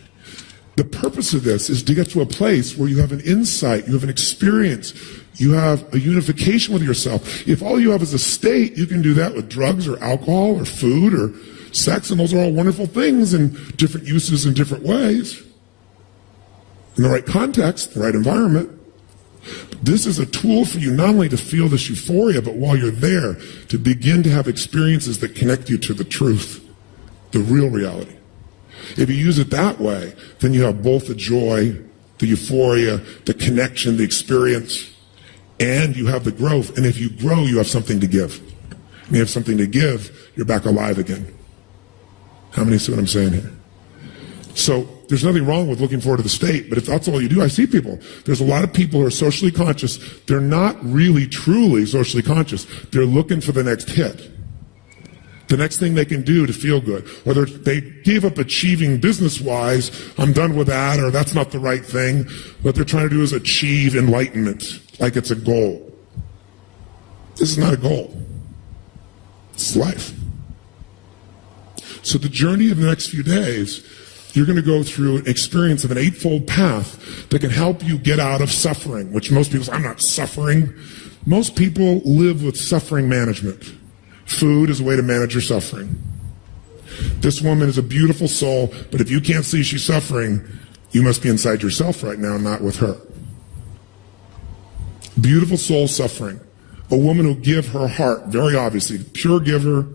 The purpose of this is to get to a place where you have an insight, you have an experience, you have a unification with yourself. If all you have is a state, you can do that with drugs or alcohol or food or sex, and those are all wonderful things in different uses in different ways. In the right context, the right environment. But this is a tool for you not only to feel this euphoria, but while you're there, to begin to have experiences that connect you to the truth, the real reality. If you use it that way, then you have both the joy, the euphoria, the connection, the experience, and you have the growth. And if you grow, you have something to give. And you have something to give, you're back alive again. How many see what I'm saying here? So there's nothing wrong with looking forward to the state, but if that's all you do, I see people. There's a lot of people who are socially conscious. They're not really truly socially conscious. They're looking for the next hit, the next thing they can do to feel good. Whether they gave up achieving business-wise, I'm done with that, or that's not the right thing. What they're trying to do is achieve enlightenment, like it's a goal. This is not a goal. It's life. So the journey of the next few days, you're going to go through an experience of an eightfold path that can help you get out of suffering, which most people say, I'm not suffering. Most people live with suffering management. Food is a way to manage your suffering. This woman is a beautiful soul, but if you can't see she's suffering, you must be inside yourself right now, not with her. Beautiful soul suffering. A woman who give her heart, very obviously, pure giver,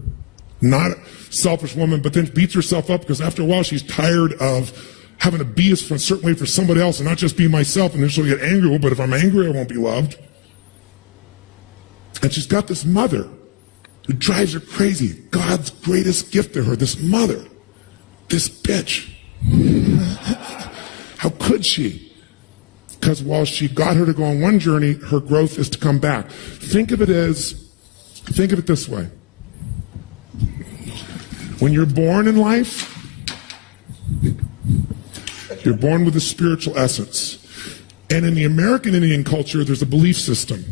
not a selfish woman, but then beats herself up because after a while she's tired of having to be a certain way for somebody else and not just be myself, and then she'll get angry. Well, but if I'm angry, I won't be loved. And she's got this mother who drives her crazy. God's greatest gift to her, this mother, this bitch. How could she? Because while she got her to go on one journey, her growth is to come back. Think of it this way. When you're born in life, you're born with a spiritual essence. And in the American Indian culture, there's a belief system.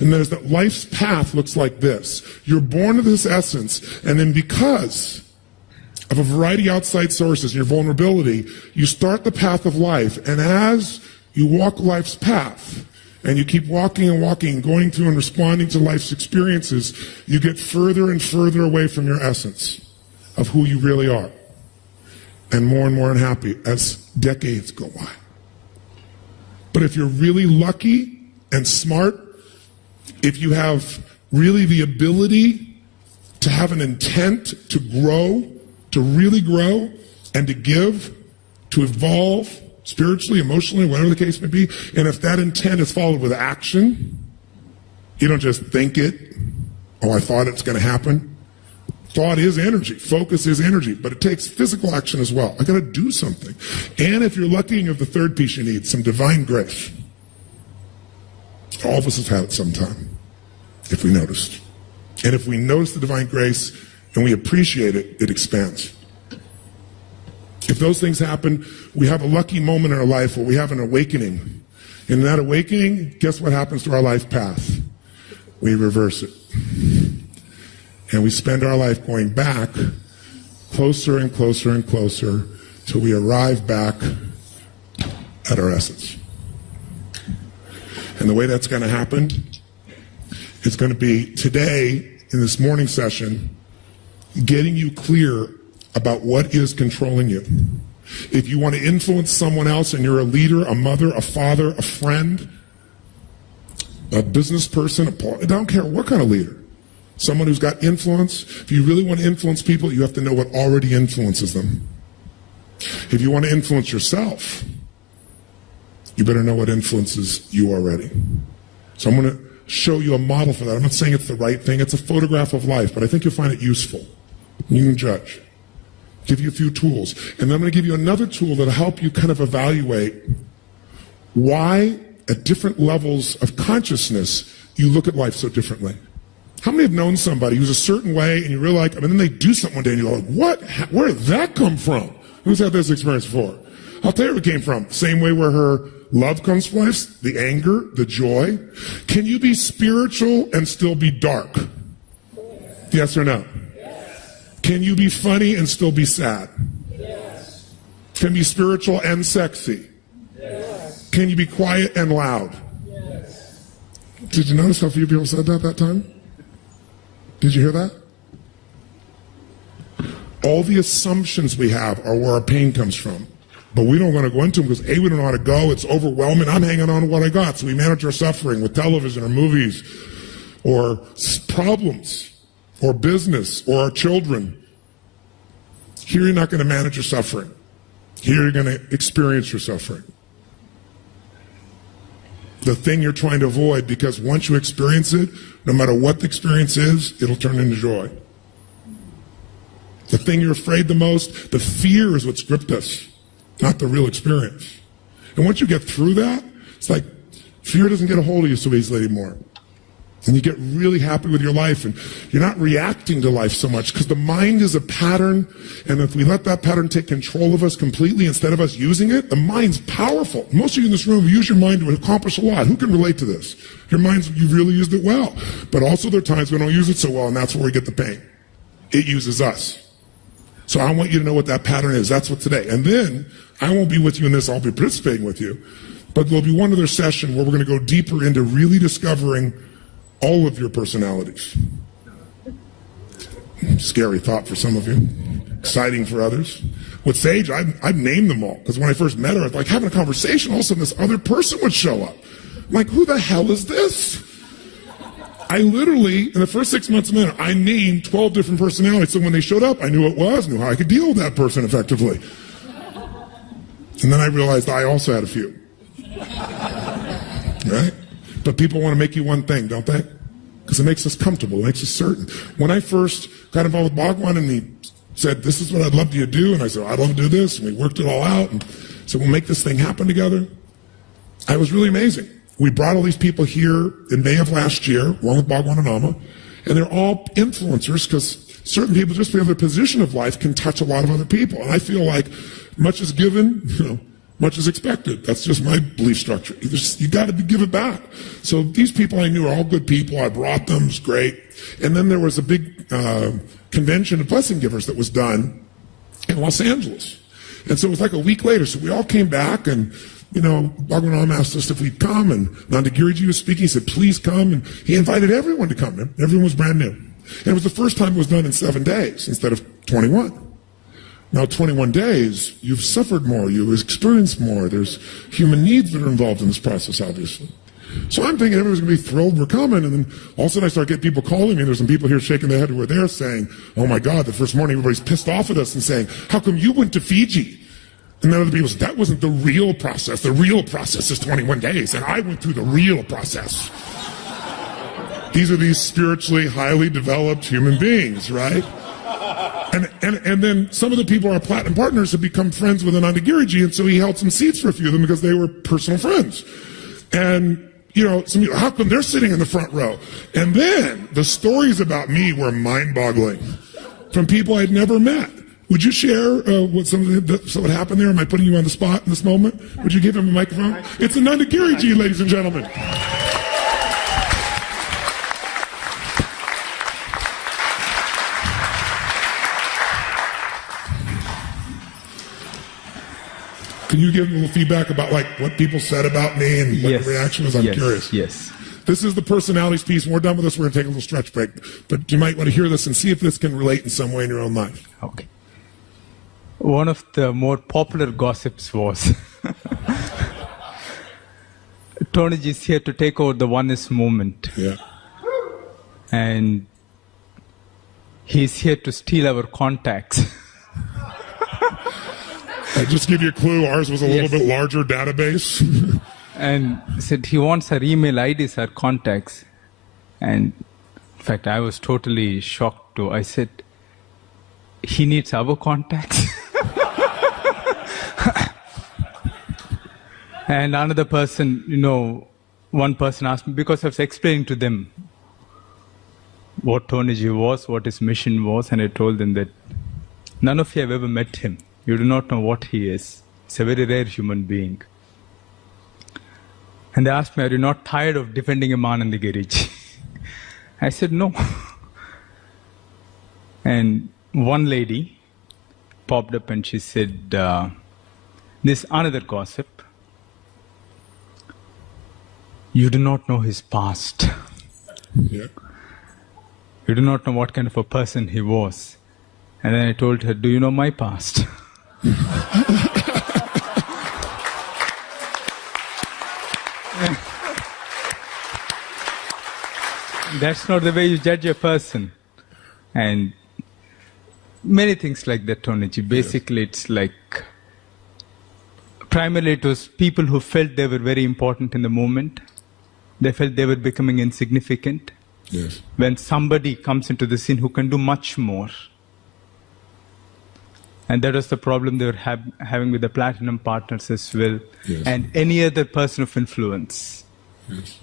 And there's that life's path looks like this. You're born with this essence, and then because of a variety of outside sources and your vulnerability, you start the path of life. And as you walk life's path, and you keep walking and walking, going through and responding to life's experiences, you get further and further away from your essence of who you really are, and more unhappy as decades go by. But if you're really lucky and smart, if you have really the ability to have an intent to grow, to really grow, and to give, to evolve spiritually, emotionally, whatever the case may be, and if that intent is followed with action, you don't just think it, oh, I thought it's going to happen. Thought is energy. Focus is energy. But it takes physical action as well. I got to do something. And if you're lucky and you have the third piece you need, some divine grace. All of us have had it sometime, if we noticed. And if we notice the divine grace and we appreciate it, it expands. If those things happen, we have a lucky moment in our life where we have an awakening. And in that awakening, guess what happens to our life path? We reverse it. And we spend our life going back closer and closer and closer till we arrive back at our essence. And the way that's going to happen is going to be today in this morning session, getting you clear about what is controlling you. If you want to influence someone else and you're a leader, a mother, a father, a friend, a business person, I don't care what kind of leader. Someone who's got influence. If you really want to influence people, you have to know what already influences them. If you want to influence yourself, you better know what influences you already. So I'm going to show you a model for that. I'm not saying it's the right thing. It's a photograph of life, but I think you'll find it useful. You can judge. Give you a few tools. And then I'm going to give you another tool that'll help you kind of evaluate why at different levels of consciousness you look at life so differently. How many have known somebody who's a certain way and you realize, and then they do something one day and you're like, what? Where did that come from? Who's had this experience before? I'll tell you where it came from. Same way where her love comes from life, the anger, the joy. Can you be spiritual and still be dark? Yes or no? Can you be funny and still be sad? Yes. Can you be spiritual and sexy? Yes. Can you be quiet and loud? Yes. Did you notice how few people said that time? Did you hear that? All the assumptions we have are where our pain comes from. But we don't want to go into them because A, we don't know how to go. It's overwhelming. I'm hanging on to what I got. So we manage our suffering with television or movies or problems or business or our children. Here you're not going to manage your suffering. Here you're going to experience your suffering. The thing you're trying to avoid, because once you experience it, no matter what the experience is, it'll turn into joy. The thing you're afraid the most, the fear is what's gripped us, not the real experience. And once you get through that, it's like fear doesn't get a hold of you so easily anymore. And you get really happy with your life, and you're not reacting to life so much because the mind is a pattern, and if we let that pattern take control of us completely instead of us using it, the mind's powerful. Most of you in this room use your mind to accomplish a lot. Who can relate to this? Your mind's, you've really used it well. But also there are times we don't use it so well, and that's where we get the pain. It uses us. So I want you to know what that pattern is. That's what today. And then I won't be with you in this. I'll be participating with you. But there'll be one other session where we're going to go deeper into really discovering all of your personalities. Scary thought for some of you. Exciting for others. With Sage, I've named them all. Because when I first met her, I was like having a conversation. All of a sudden, this other person would show up. I'm like, who the hell is this? I literally, in the first 6 months of it, I named 12 different personalities. So when they showed up, I knew what it was, knew how I could deal with that person effectively. And then I realized I also had a few. Right? But people want to make you one thing, don't they? Because it makes us comfortable, it makes us certain. When I first got involved with Bhagwan and he said, this is what I'd love you to do, and I said, I'd love to do this, and we worked it all out, and said, we'll make this thing happen together. It was really amazing. We brought all these people here in May of last year, along with Bhagwan and Amma, and they're all influencers because certain people, just because of their position of life, can touch a lot of other people. And I feel like much is given, much is expected. That's just my belief structure. You got to give it back. So these people I knew are all good people. I brought them. It's great. And then there was a big convention of blessing givers that was done in Los Angeles. And so it was like a week later. So we all came back, and Bhagwan Amma asked us if we'd come, and Nanda Giriji was speaking. He said, please come. And he invited everyone to come. Everyone was brand new. And it was the first time it was done in 7 days instead of 21. Now, 21 days, you've suffered more, you've experienced more. There's human needs that are involved in this process, obviously. So I'm thinking everyone's going to be thrilled we're coming, and then all of a sudden I start getting people calling me. There's some people here shaking their head who were there saying, oh my God, the first morning everybody's pissed off at us and saying, how come you went to Fiji? And then other people said, that wasn't the real process. The real process is 21 days, and I went through the real process. These are these spiritually highly developed human beings, right? And then some of the people, our platinum partners, have become friends with Ananda Giriji, and so he held some seats for a few of them because they were personal friends. And, some people, how come they're sitting in the front row? And then the stories about me were mind-boggling from people I'd never met. Would you share what what happened there? Am I putting you on the spot in this moment? Would you give him a microphone? It's Ananda Giriji, ladies and gentlemen. Can you give a little feedback about what people said about me and what the reaction was? I'm curious. Yes. This is the personalities piece. When we're done with this, we're going to take a little stretch break. But you might want to hear this and see if this can relate in some way in your own life. Okay. One of the more popular gossips was Tonyji is here to take over the oneness movement. Yeah. And he's here to steal our contacts. I'll just give you a clue. Ours was a little bit larger database. And said he wants our email IDs, our contacts. And in fact, I was totally shocked too. I said, he needs our contacts. And another person, one person asked me, because I was explaining to them what Tonyji was, what his mission was, and I told them that none of you have ever met him. You do not know what he is. He's a very rare human being. And they asked me, are you not tired of defending Ananda Giriji? I said, no. And one lady popped up and she said, this another gossip. You do not know his past. Yeah. You do not know what kind of a person he was. And then I told her, do you know my past? That's not the way you judge a person. And many things like that, Tonyji. Basically, it's like, primarily it was people who felt they were very important in the moment. They felt they were becoming insignificant. Yes. When somebody comes into the scene who can do much more, And that was the problem they were having with the platinum partners as well, Yes. and any other person of influence. Yes.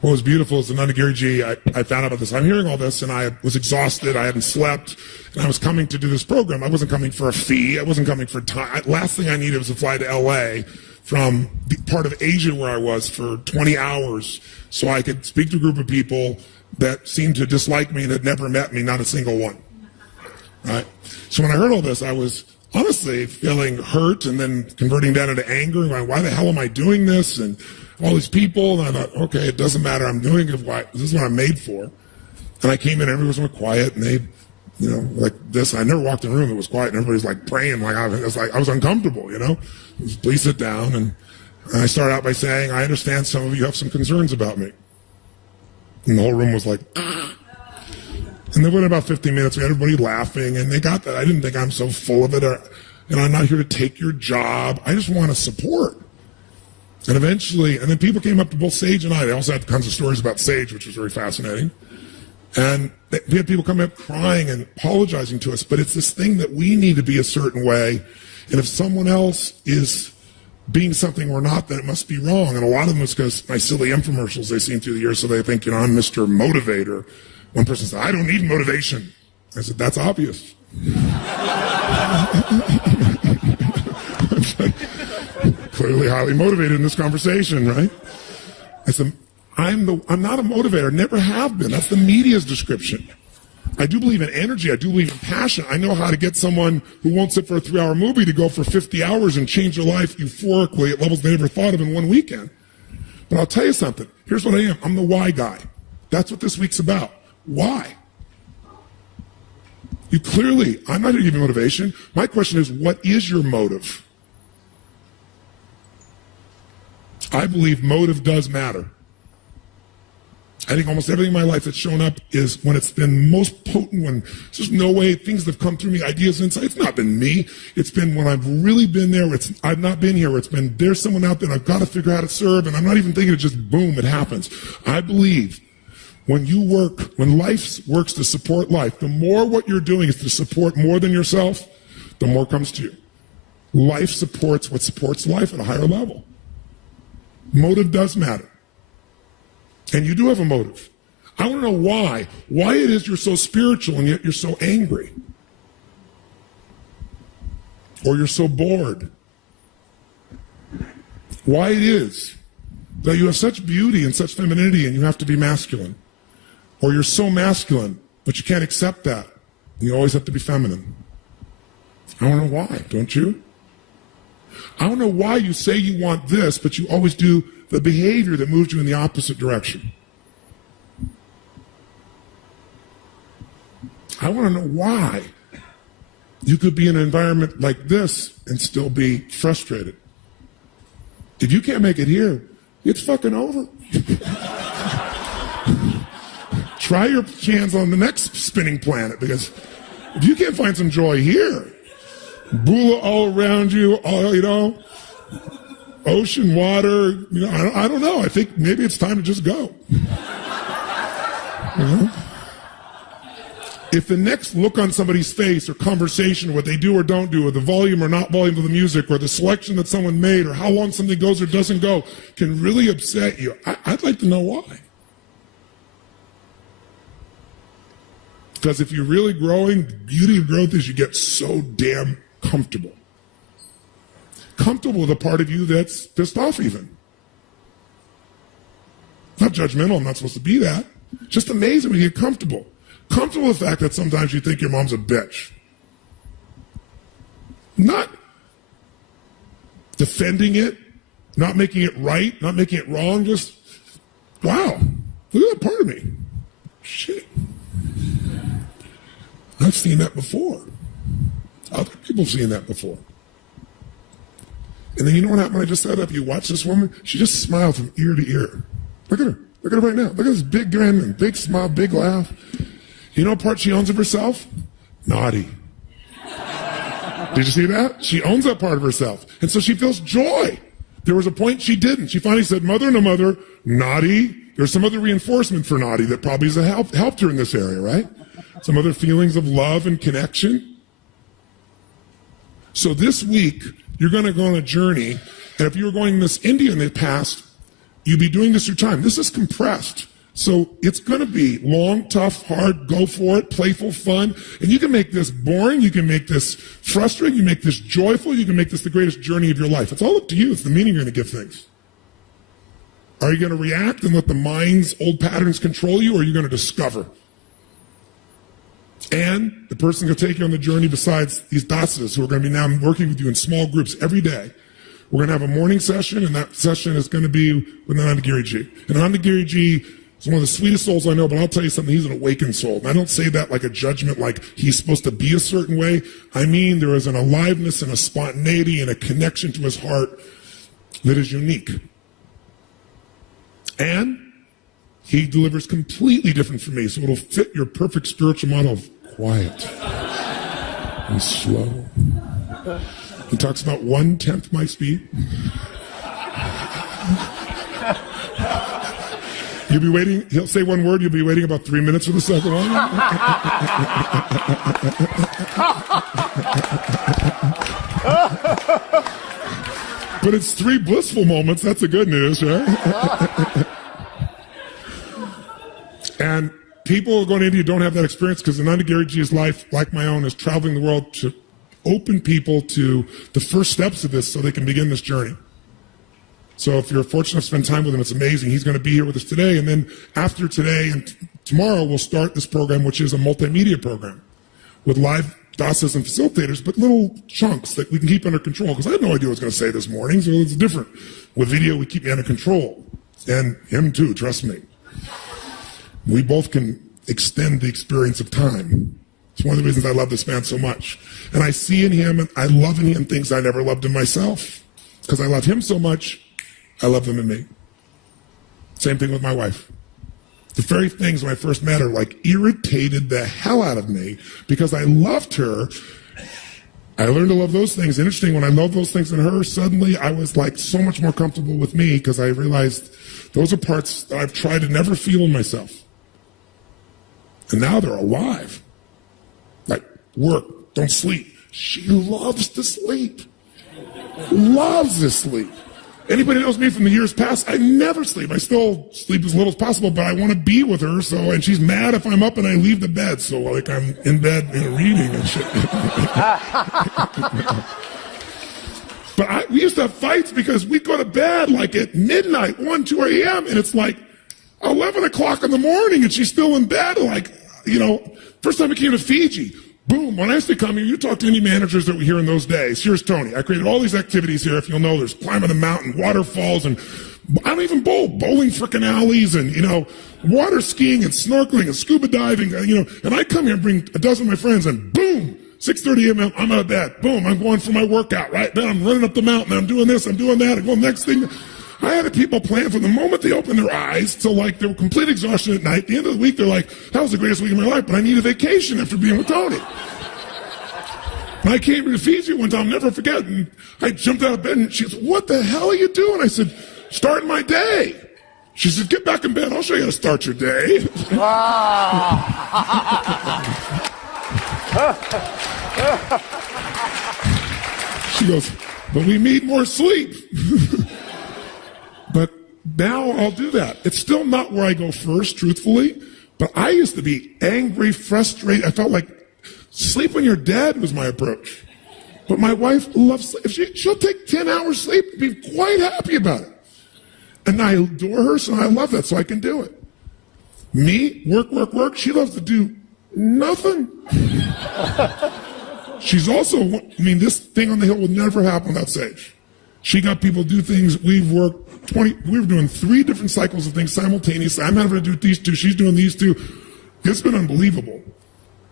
What was beautiful is the Nandagiri Ji, I found out about this. I'm hearing all this, and I was exhausted. I hadn't slept, and I was coming to do this program. I wasn't coming for a fee. I wasn't coming for time. Last thing I needed was to fly to L.A. from the part of Asia where I was for 20 hours so I could speak to a group of people that seemed to dislike me and had never met me, not a single one. Right? So when I heard all this, I was honestly feeling hurt and then converting that into anger and going, why the hell am I doing this? And all these people, and I thought, okay, it doesn't matter. I'm doing it. This is what I'm made for. And I came in, everyone was quiet, and they, you know, like this. I never walked in a room that was quiet, and everybody's like praying, I was uncomfortable, you know. Please sit down. And I started out by saying, I understand some of you have some concerns about me. And the whole room was like, ah. And then within about 15 minutes, we had everybody laughing, and they got that. I didn't think I'm so full of it, and I'm not here to take your job. I just want to support. And eventually, and then people came up to both Sage and I. They also had tons of stories about Sage, which was very fascinating. And we had people come up crying and apologizing to us, but it's this thing that we need to be a certain way. And if someone else is being something we're not, then it must be wrong. And a lot of them is because my silly infomercials they've seen through the years, so they think, you know, I'm Mr. Motivator. One person said, I don't need motivation. I said, that's obvious. Clearly highly motivated in this conversation, right? I said, I'm not a motivator, never have been. That's the media's description. I do believe in energy. I do believe in passion. I know how to get someone who won't sit for a 3-hour movie to go for 50 hours and change their life euphorically at levels they never thought of in one weekend. But I'll tell you something. Here's what I am. I'm the why guy. That's what this week's about. Why? You clearly, I'm not here to give you motivation. My question is, what is your motive? I believe motive does matter. I think almost everything in my life that's shown up is when it's been most potent, when there's no way things have come through me, ideas, insights. It's not been me. It's been when I've really been there. I've not been here. It's been there's someone out there and I've got to figure out how to serve, and I'm not even thinking it just boom, it happens. I believe when you work, when life works to support life, the more what you're doing is to support more than yourself, the more comes to you. Life supports what supports life at a higher level. Motive does matter. And you do have a motive. I want to know why it is you're so spiritual and yet you're so angry. Or you're so bored. Why it is that you have such beauty and such femininity and you have to be masculine. Or you're so masculine, but you can't accept that. And you always have to be feminine. I want to know why, don't you? I don't know why you say you want this, but you always do the behavior that moves you in the opposite direction. I want to know why you could be in an environment like this and still be frustrated. If you can't make it here, it's fucking over. Try your chance on the next spinning planet, because if you can't find some joy here, Bula all around you, all, you know, ocean, water, you know, I don't know. I think maybe it's time to just go. You know? If the next look on somebody's face or conversation, what they do or don't do, or the volume or not volume of the music, or the selection that someone made, or how long something goes or doesn't go, can really upset you, I'd like to know why. Because if you're really growing, the beauty of growth is you get so damn comfortable. Comfortable with a part of you that's pissed off even. Not judgmental, I'm not supposed to be that. Just amazing when you get comfortable. Comfortable with the fact that sometimes you think your mom's a bitch. Not defending it, not making it right, not making it wrong, just, wow, look at that part of me. Shit. I've seen that before. Other people have seen that before. And then you know what happened when I just sat up? You watch this woman, she just smiled from ear to ear. Look at her. Look at her right now. Look at this big grin and big smile, big laugh. You know what part she owns of herself? Naughty. Did you see that? She owns that part of herself. And so she feels joy. There was a point she didn't. She finally said, mother and a mother, naughty. There's some other reinforcement for naughty that probably has helped her in this area, right? Some other feelings of love and connection. So this week, you're going to go on a journey, and if you were going to Miss India in the past, you'd be doing this through time. This is compressed. So it's going to be long, tough, hard, go for it, playful, fun. And you can make this boring, you can make this frustrating, you can make this joyful, you can make this the greatest journey of your life. It's all up to you. It's the meaning you're going to give things. Are you going to react and let the mind's old patterns control you, or are you going to discover? And the person who'll take you on the journey besides these dasas who are going to be now working with you in small groups every day. We're going to have a morning session, and that session is going to be with Anandagiri. And Anandagiri is one of the sweetest souls I know, but I'll tell you something, he's an awakened soul. And I don't say that like a judgment, like he's supposed to be a certain way. I mean, there is an aliveness and a spontaneity and a connection to his heart that is unique. And he delivers completely different from me, so it'll fit your perfect spiritual model of quiet and slow. He talks about 1/10 my speed. You'll be waiting, he'll say one word, you'll be waiting about 3 minutes for the second one. But it's 3 blissful moments, that's the good news, right? And people going to India don't have that experience because Anandagiriji's life, like my own, is traveling the world to open people to the first steps of this so they can begin this journey. So if you're fortunate to spend time with him, it's amazing. He's going to be here with us today. And then after today and tomorrow, we'll start this program, which is a multimedia program with live dasas and facilitators, but little chunks that we can keep under control. Because I had no idea what I was going to say this morning, so it's different. With video, we keep you under control. And him too, trust me. We both can extend the experience of time. It's one of the reasons I love this man so much. And I see in him, and I love in him things I never loved in myself. Because I love him so much, I love them in me. Same thing with my wife. The very things when I first met her, like, irritated the hell out of me because I loved her. I learned to love those things. Interesting, when I loved those things in her, suddenly I was like so much more comfortable with me because I realized those are parts that I've tried to never feel in myself. And now they're alive. Like, work, don't sleep. She loves to sleep. Loves to sleep. Anybody knows me from the years past, I never sleep. I still sleep as little as possible, but I want to be with her, so, and she's mad if I'm up and I leave the bed, so like I'm in bed, reading and shit. But we used to have fights because we'd go to bed like at midnight, 1, 2 a.m., and it's like 11 o'clock in the morning, and she's still in bed, like, first time I came to Fiji, boom, when I used to come here, you talk to any managers that were here in those days. Here's Tony. I created all these activities here, if you'll know. There's climbing a mountain, waterfalls, and I don't even bowling frickin' alleys, and, water skiing and snorkeling and scuba diving, and I come here and bring a dozen of my friends, and boom, 6:30 a.m., I'm out of bed. Boom, I'm going for my workout, right? Then I'm running up the mountain, I'm doing this, I'm doing that, I go next thing. I had people plan from the moment they open their eyes to like they were complete exhaustion at night. At the end of the week, they're like, that was the greatest week of my life, but I need a vacation after being with Tony. And I came to Fiji one time, I'll never forget, and I jumped out of bed and she said, what the hell are you doing? I said, starting my day. She said, get back in bed, I'll show you how to start your day. She goes, but we need more sleep. But now I'll do that. It's still not where I go first, truthfully, but I used to be angry, frustrated. I felt like sleep when you're dead was my approach. But my wife loves sleep. She'll take 10 hours sleep and be quite happy about it. And I adore her, so I love that, so I can do it. Me, work. She loves to do nothing. She's also, this thing on the hill would never happen without Sage. She got people to do things. We were doing 3 different cycles of things simultaneously. I'm having to do these 2. She's doing these 2. It's been unbelievable.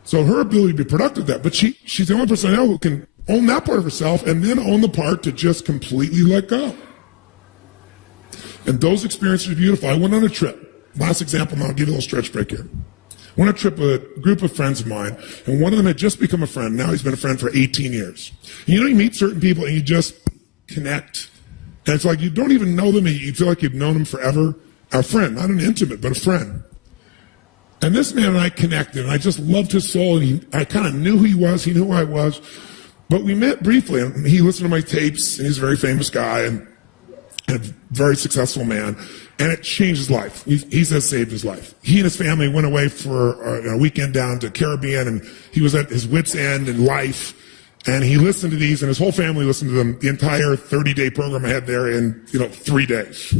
So her ability to be productive at that. But she's the only person I know who can own that part of herself and then own the part to just completely let go. And those experiences are beautiful. I went on a trip. Last example, and I'll give you a little stretch break here. I went on a trip with a group of friends of mine, and one of them had just become a friend. Now he's been a friend for 18 years. And you meet certain people and you just connect. And it's like you don't even know them, and you feel like you've known them forever. A friend, not an intimate, but a friend. And this man and I connected, and I just loved his soul, and I kind of knew who he was, he knew who I was. But we met briefly, and he listened to my tapes, and he's a very famous guy and a very successful man, and it changed his life. He says saved his life. He and his family went away for a weekend down to Caribbean, and he was at his wit's end in life, and he listened to these, and his whole family listened to them, the entire 30-day program I had there in 3 days,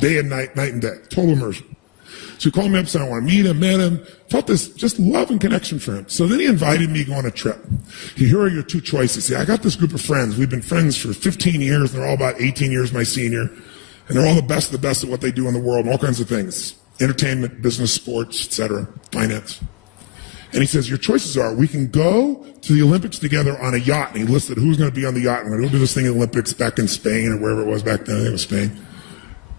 day and night, night and day, total immersion. So he called me up and said, I want to meet him, met him, felt this just love and connection for him. So then he invited me to go on a trip. Here are your two choices. See, I got this group of friends. We've been friends for 15 years. They're all about 18 years my senior. And they're all the best of what they do in the world and all kinds of things. Entertainment, business, sports, etc., finance. And he says, your choices are, we can go to the Olympics together on a yacht. And he listed who's going to be on the yacht. We're going to go do this thing in the Olympics back in Spain or wherever it was back then. I think it was Spain.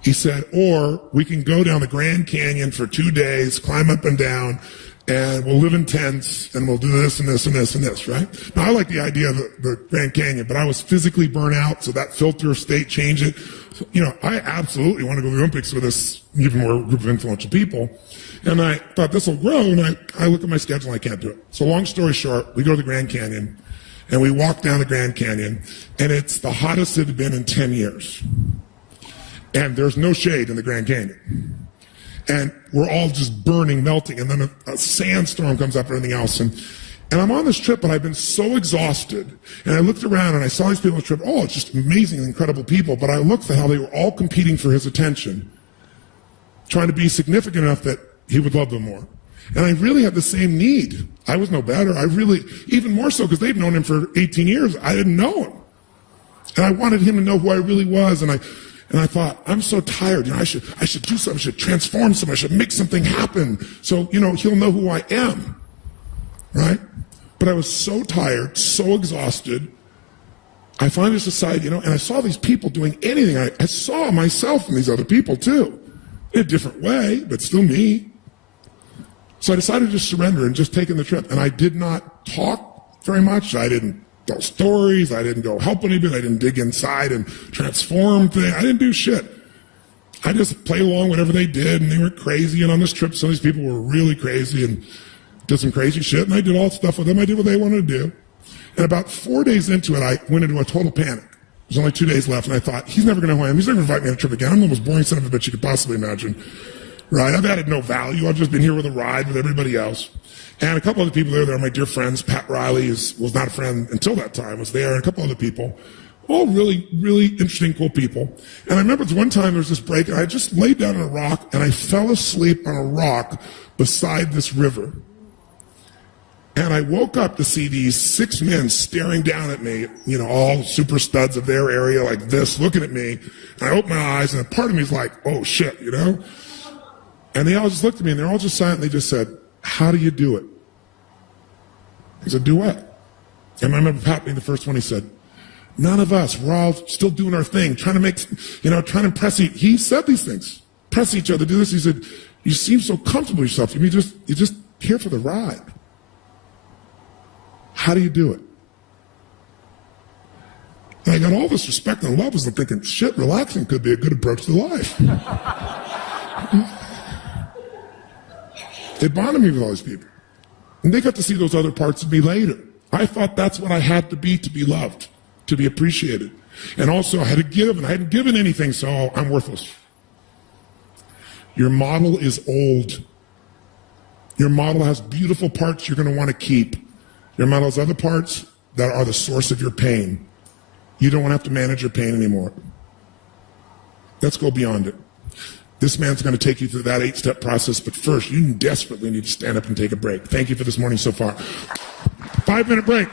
He said, or we can go down the Grand Canyon for 2 days, climb up and down, and we'll live in tents, and we'll do this and this and this and this, right? Now, I like the idea of the Grand Canyon, but I was physically burnt out, so that filter state changed it. So, I absolutely want to go to the Olympics with this even more group of influential people. And I thought this will grow, and I look at my schedule, and I can't do it. So long story short, we go to the Grand Canyon, and we walk down the Grand Canyon, and it's the hottest it had been in 10 years. And there's no shade in the Grand Canyon. And we're all just burning, melting, and then a sandstorm comes up and everything else. And I'm on this trip, and I've been so exhausted. And I looked around, and I saw these people on the trip. Oh, it's just amazing, incredible people. But I looked at how they were all competing for his attention, trying to be significant enough that he would love them more. And I really had the same need. I was no better. Even more so, because they've known him for 18 years. I didn't know him. And I wanted him to know who I really was. And I thought, I'm so tired. I should do something. I should transform something. I should make something happen. So, he'll know who I am. Right? But I was so tired, so exhausted. I finally just decided, and I saw these people doing anything. I saw myself in these other people too. In a different way, but still me. So I decided to just surrender and just take in the trip. And I did not talk very much. I didn't tell stories. I didn't go help anybody. I didn't dig inside and transform things. I didn't do shit. I just played along whatever they did, and they were crazy. And on this trip, some of these people were really crazy and did some crazy shit. And I did all stuff with them. I did what they wanted to do. And about 4 days into it, I went into a total panic. There's only 2 days left, and I thought, he's never going to know who I am. He's never going to invite me on a trip again. I'm the most boring son of a bitch you could possibly imagine. Right? I've added no value. I've just been here with a ride with everybody else. And a couple other people there are my dear friends. Pat Riley was not a friend until that time, was there, and a couple other people. All really, really interesting, cool people. And I remember one time there was this break, and I just laid down on a rock, and I fell asleep on a rock beside this river. And I woke up to see these 6 men staring down at me, all super studs of their area like this, looking at me. And I opened my eyes, and a part of me is like, oh, shit, And they all just looked at me, and they're all just silent, and they just said, how do you do it? I said, do what? And I remember Pat being the first one. He said, none of us. We're all still doing our thing, trying to make, trying to impress each. He said these things. Impress each other, do this. He said, you seem so comfortable with yourself. You're just here for the ride. How do you do it? And I got all this respect and love as I'm thinking, shit, relaxing could be a good approach to life. They bonded me with all these people. And they got to see those other parts of me later. I thought that's what I had to be loved, to be appreciated. And also I had to give, and I hadn't given anything, so I'm worthless. Your model is old. Your model has beautiful parts you're going to want to keep. Your model has other parts that are the source of your pain. You don't want to have to manage your pain anymore. Let's go beyond it. This man's going to take you through that 8-step process, but first, you desperately need to stand up and take a break. Thank you for this morning so far. 5-minute break.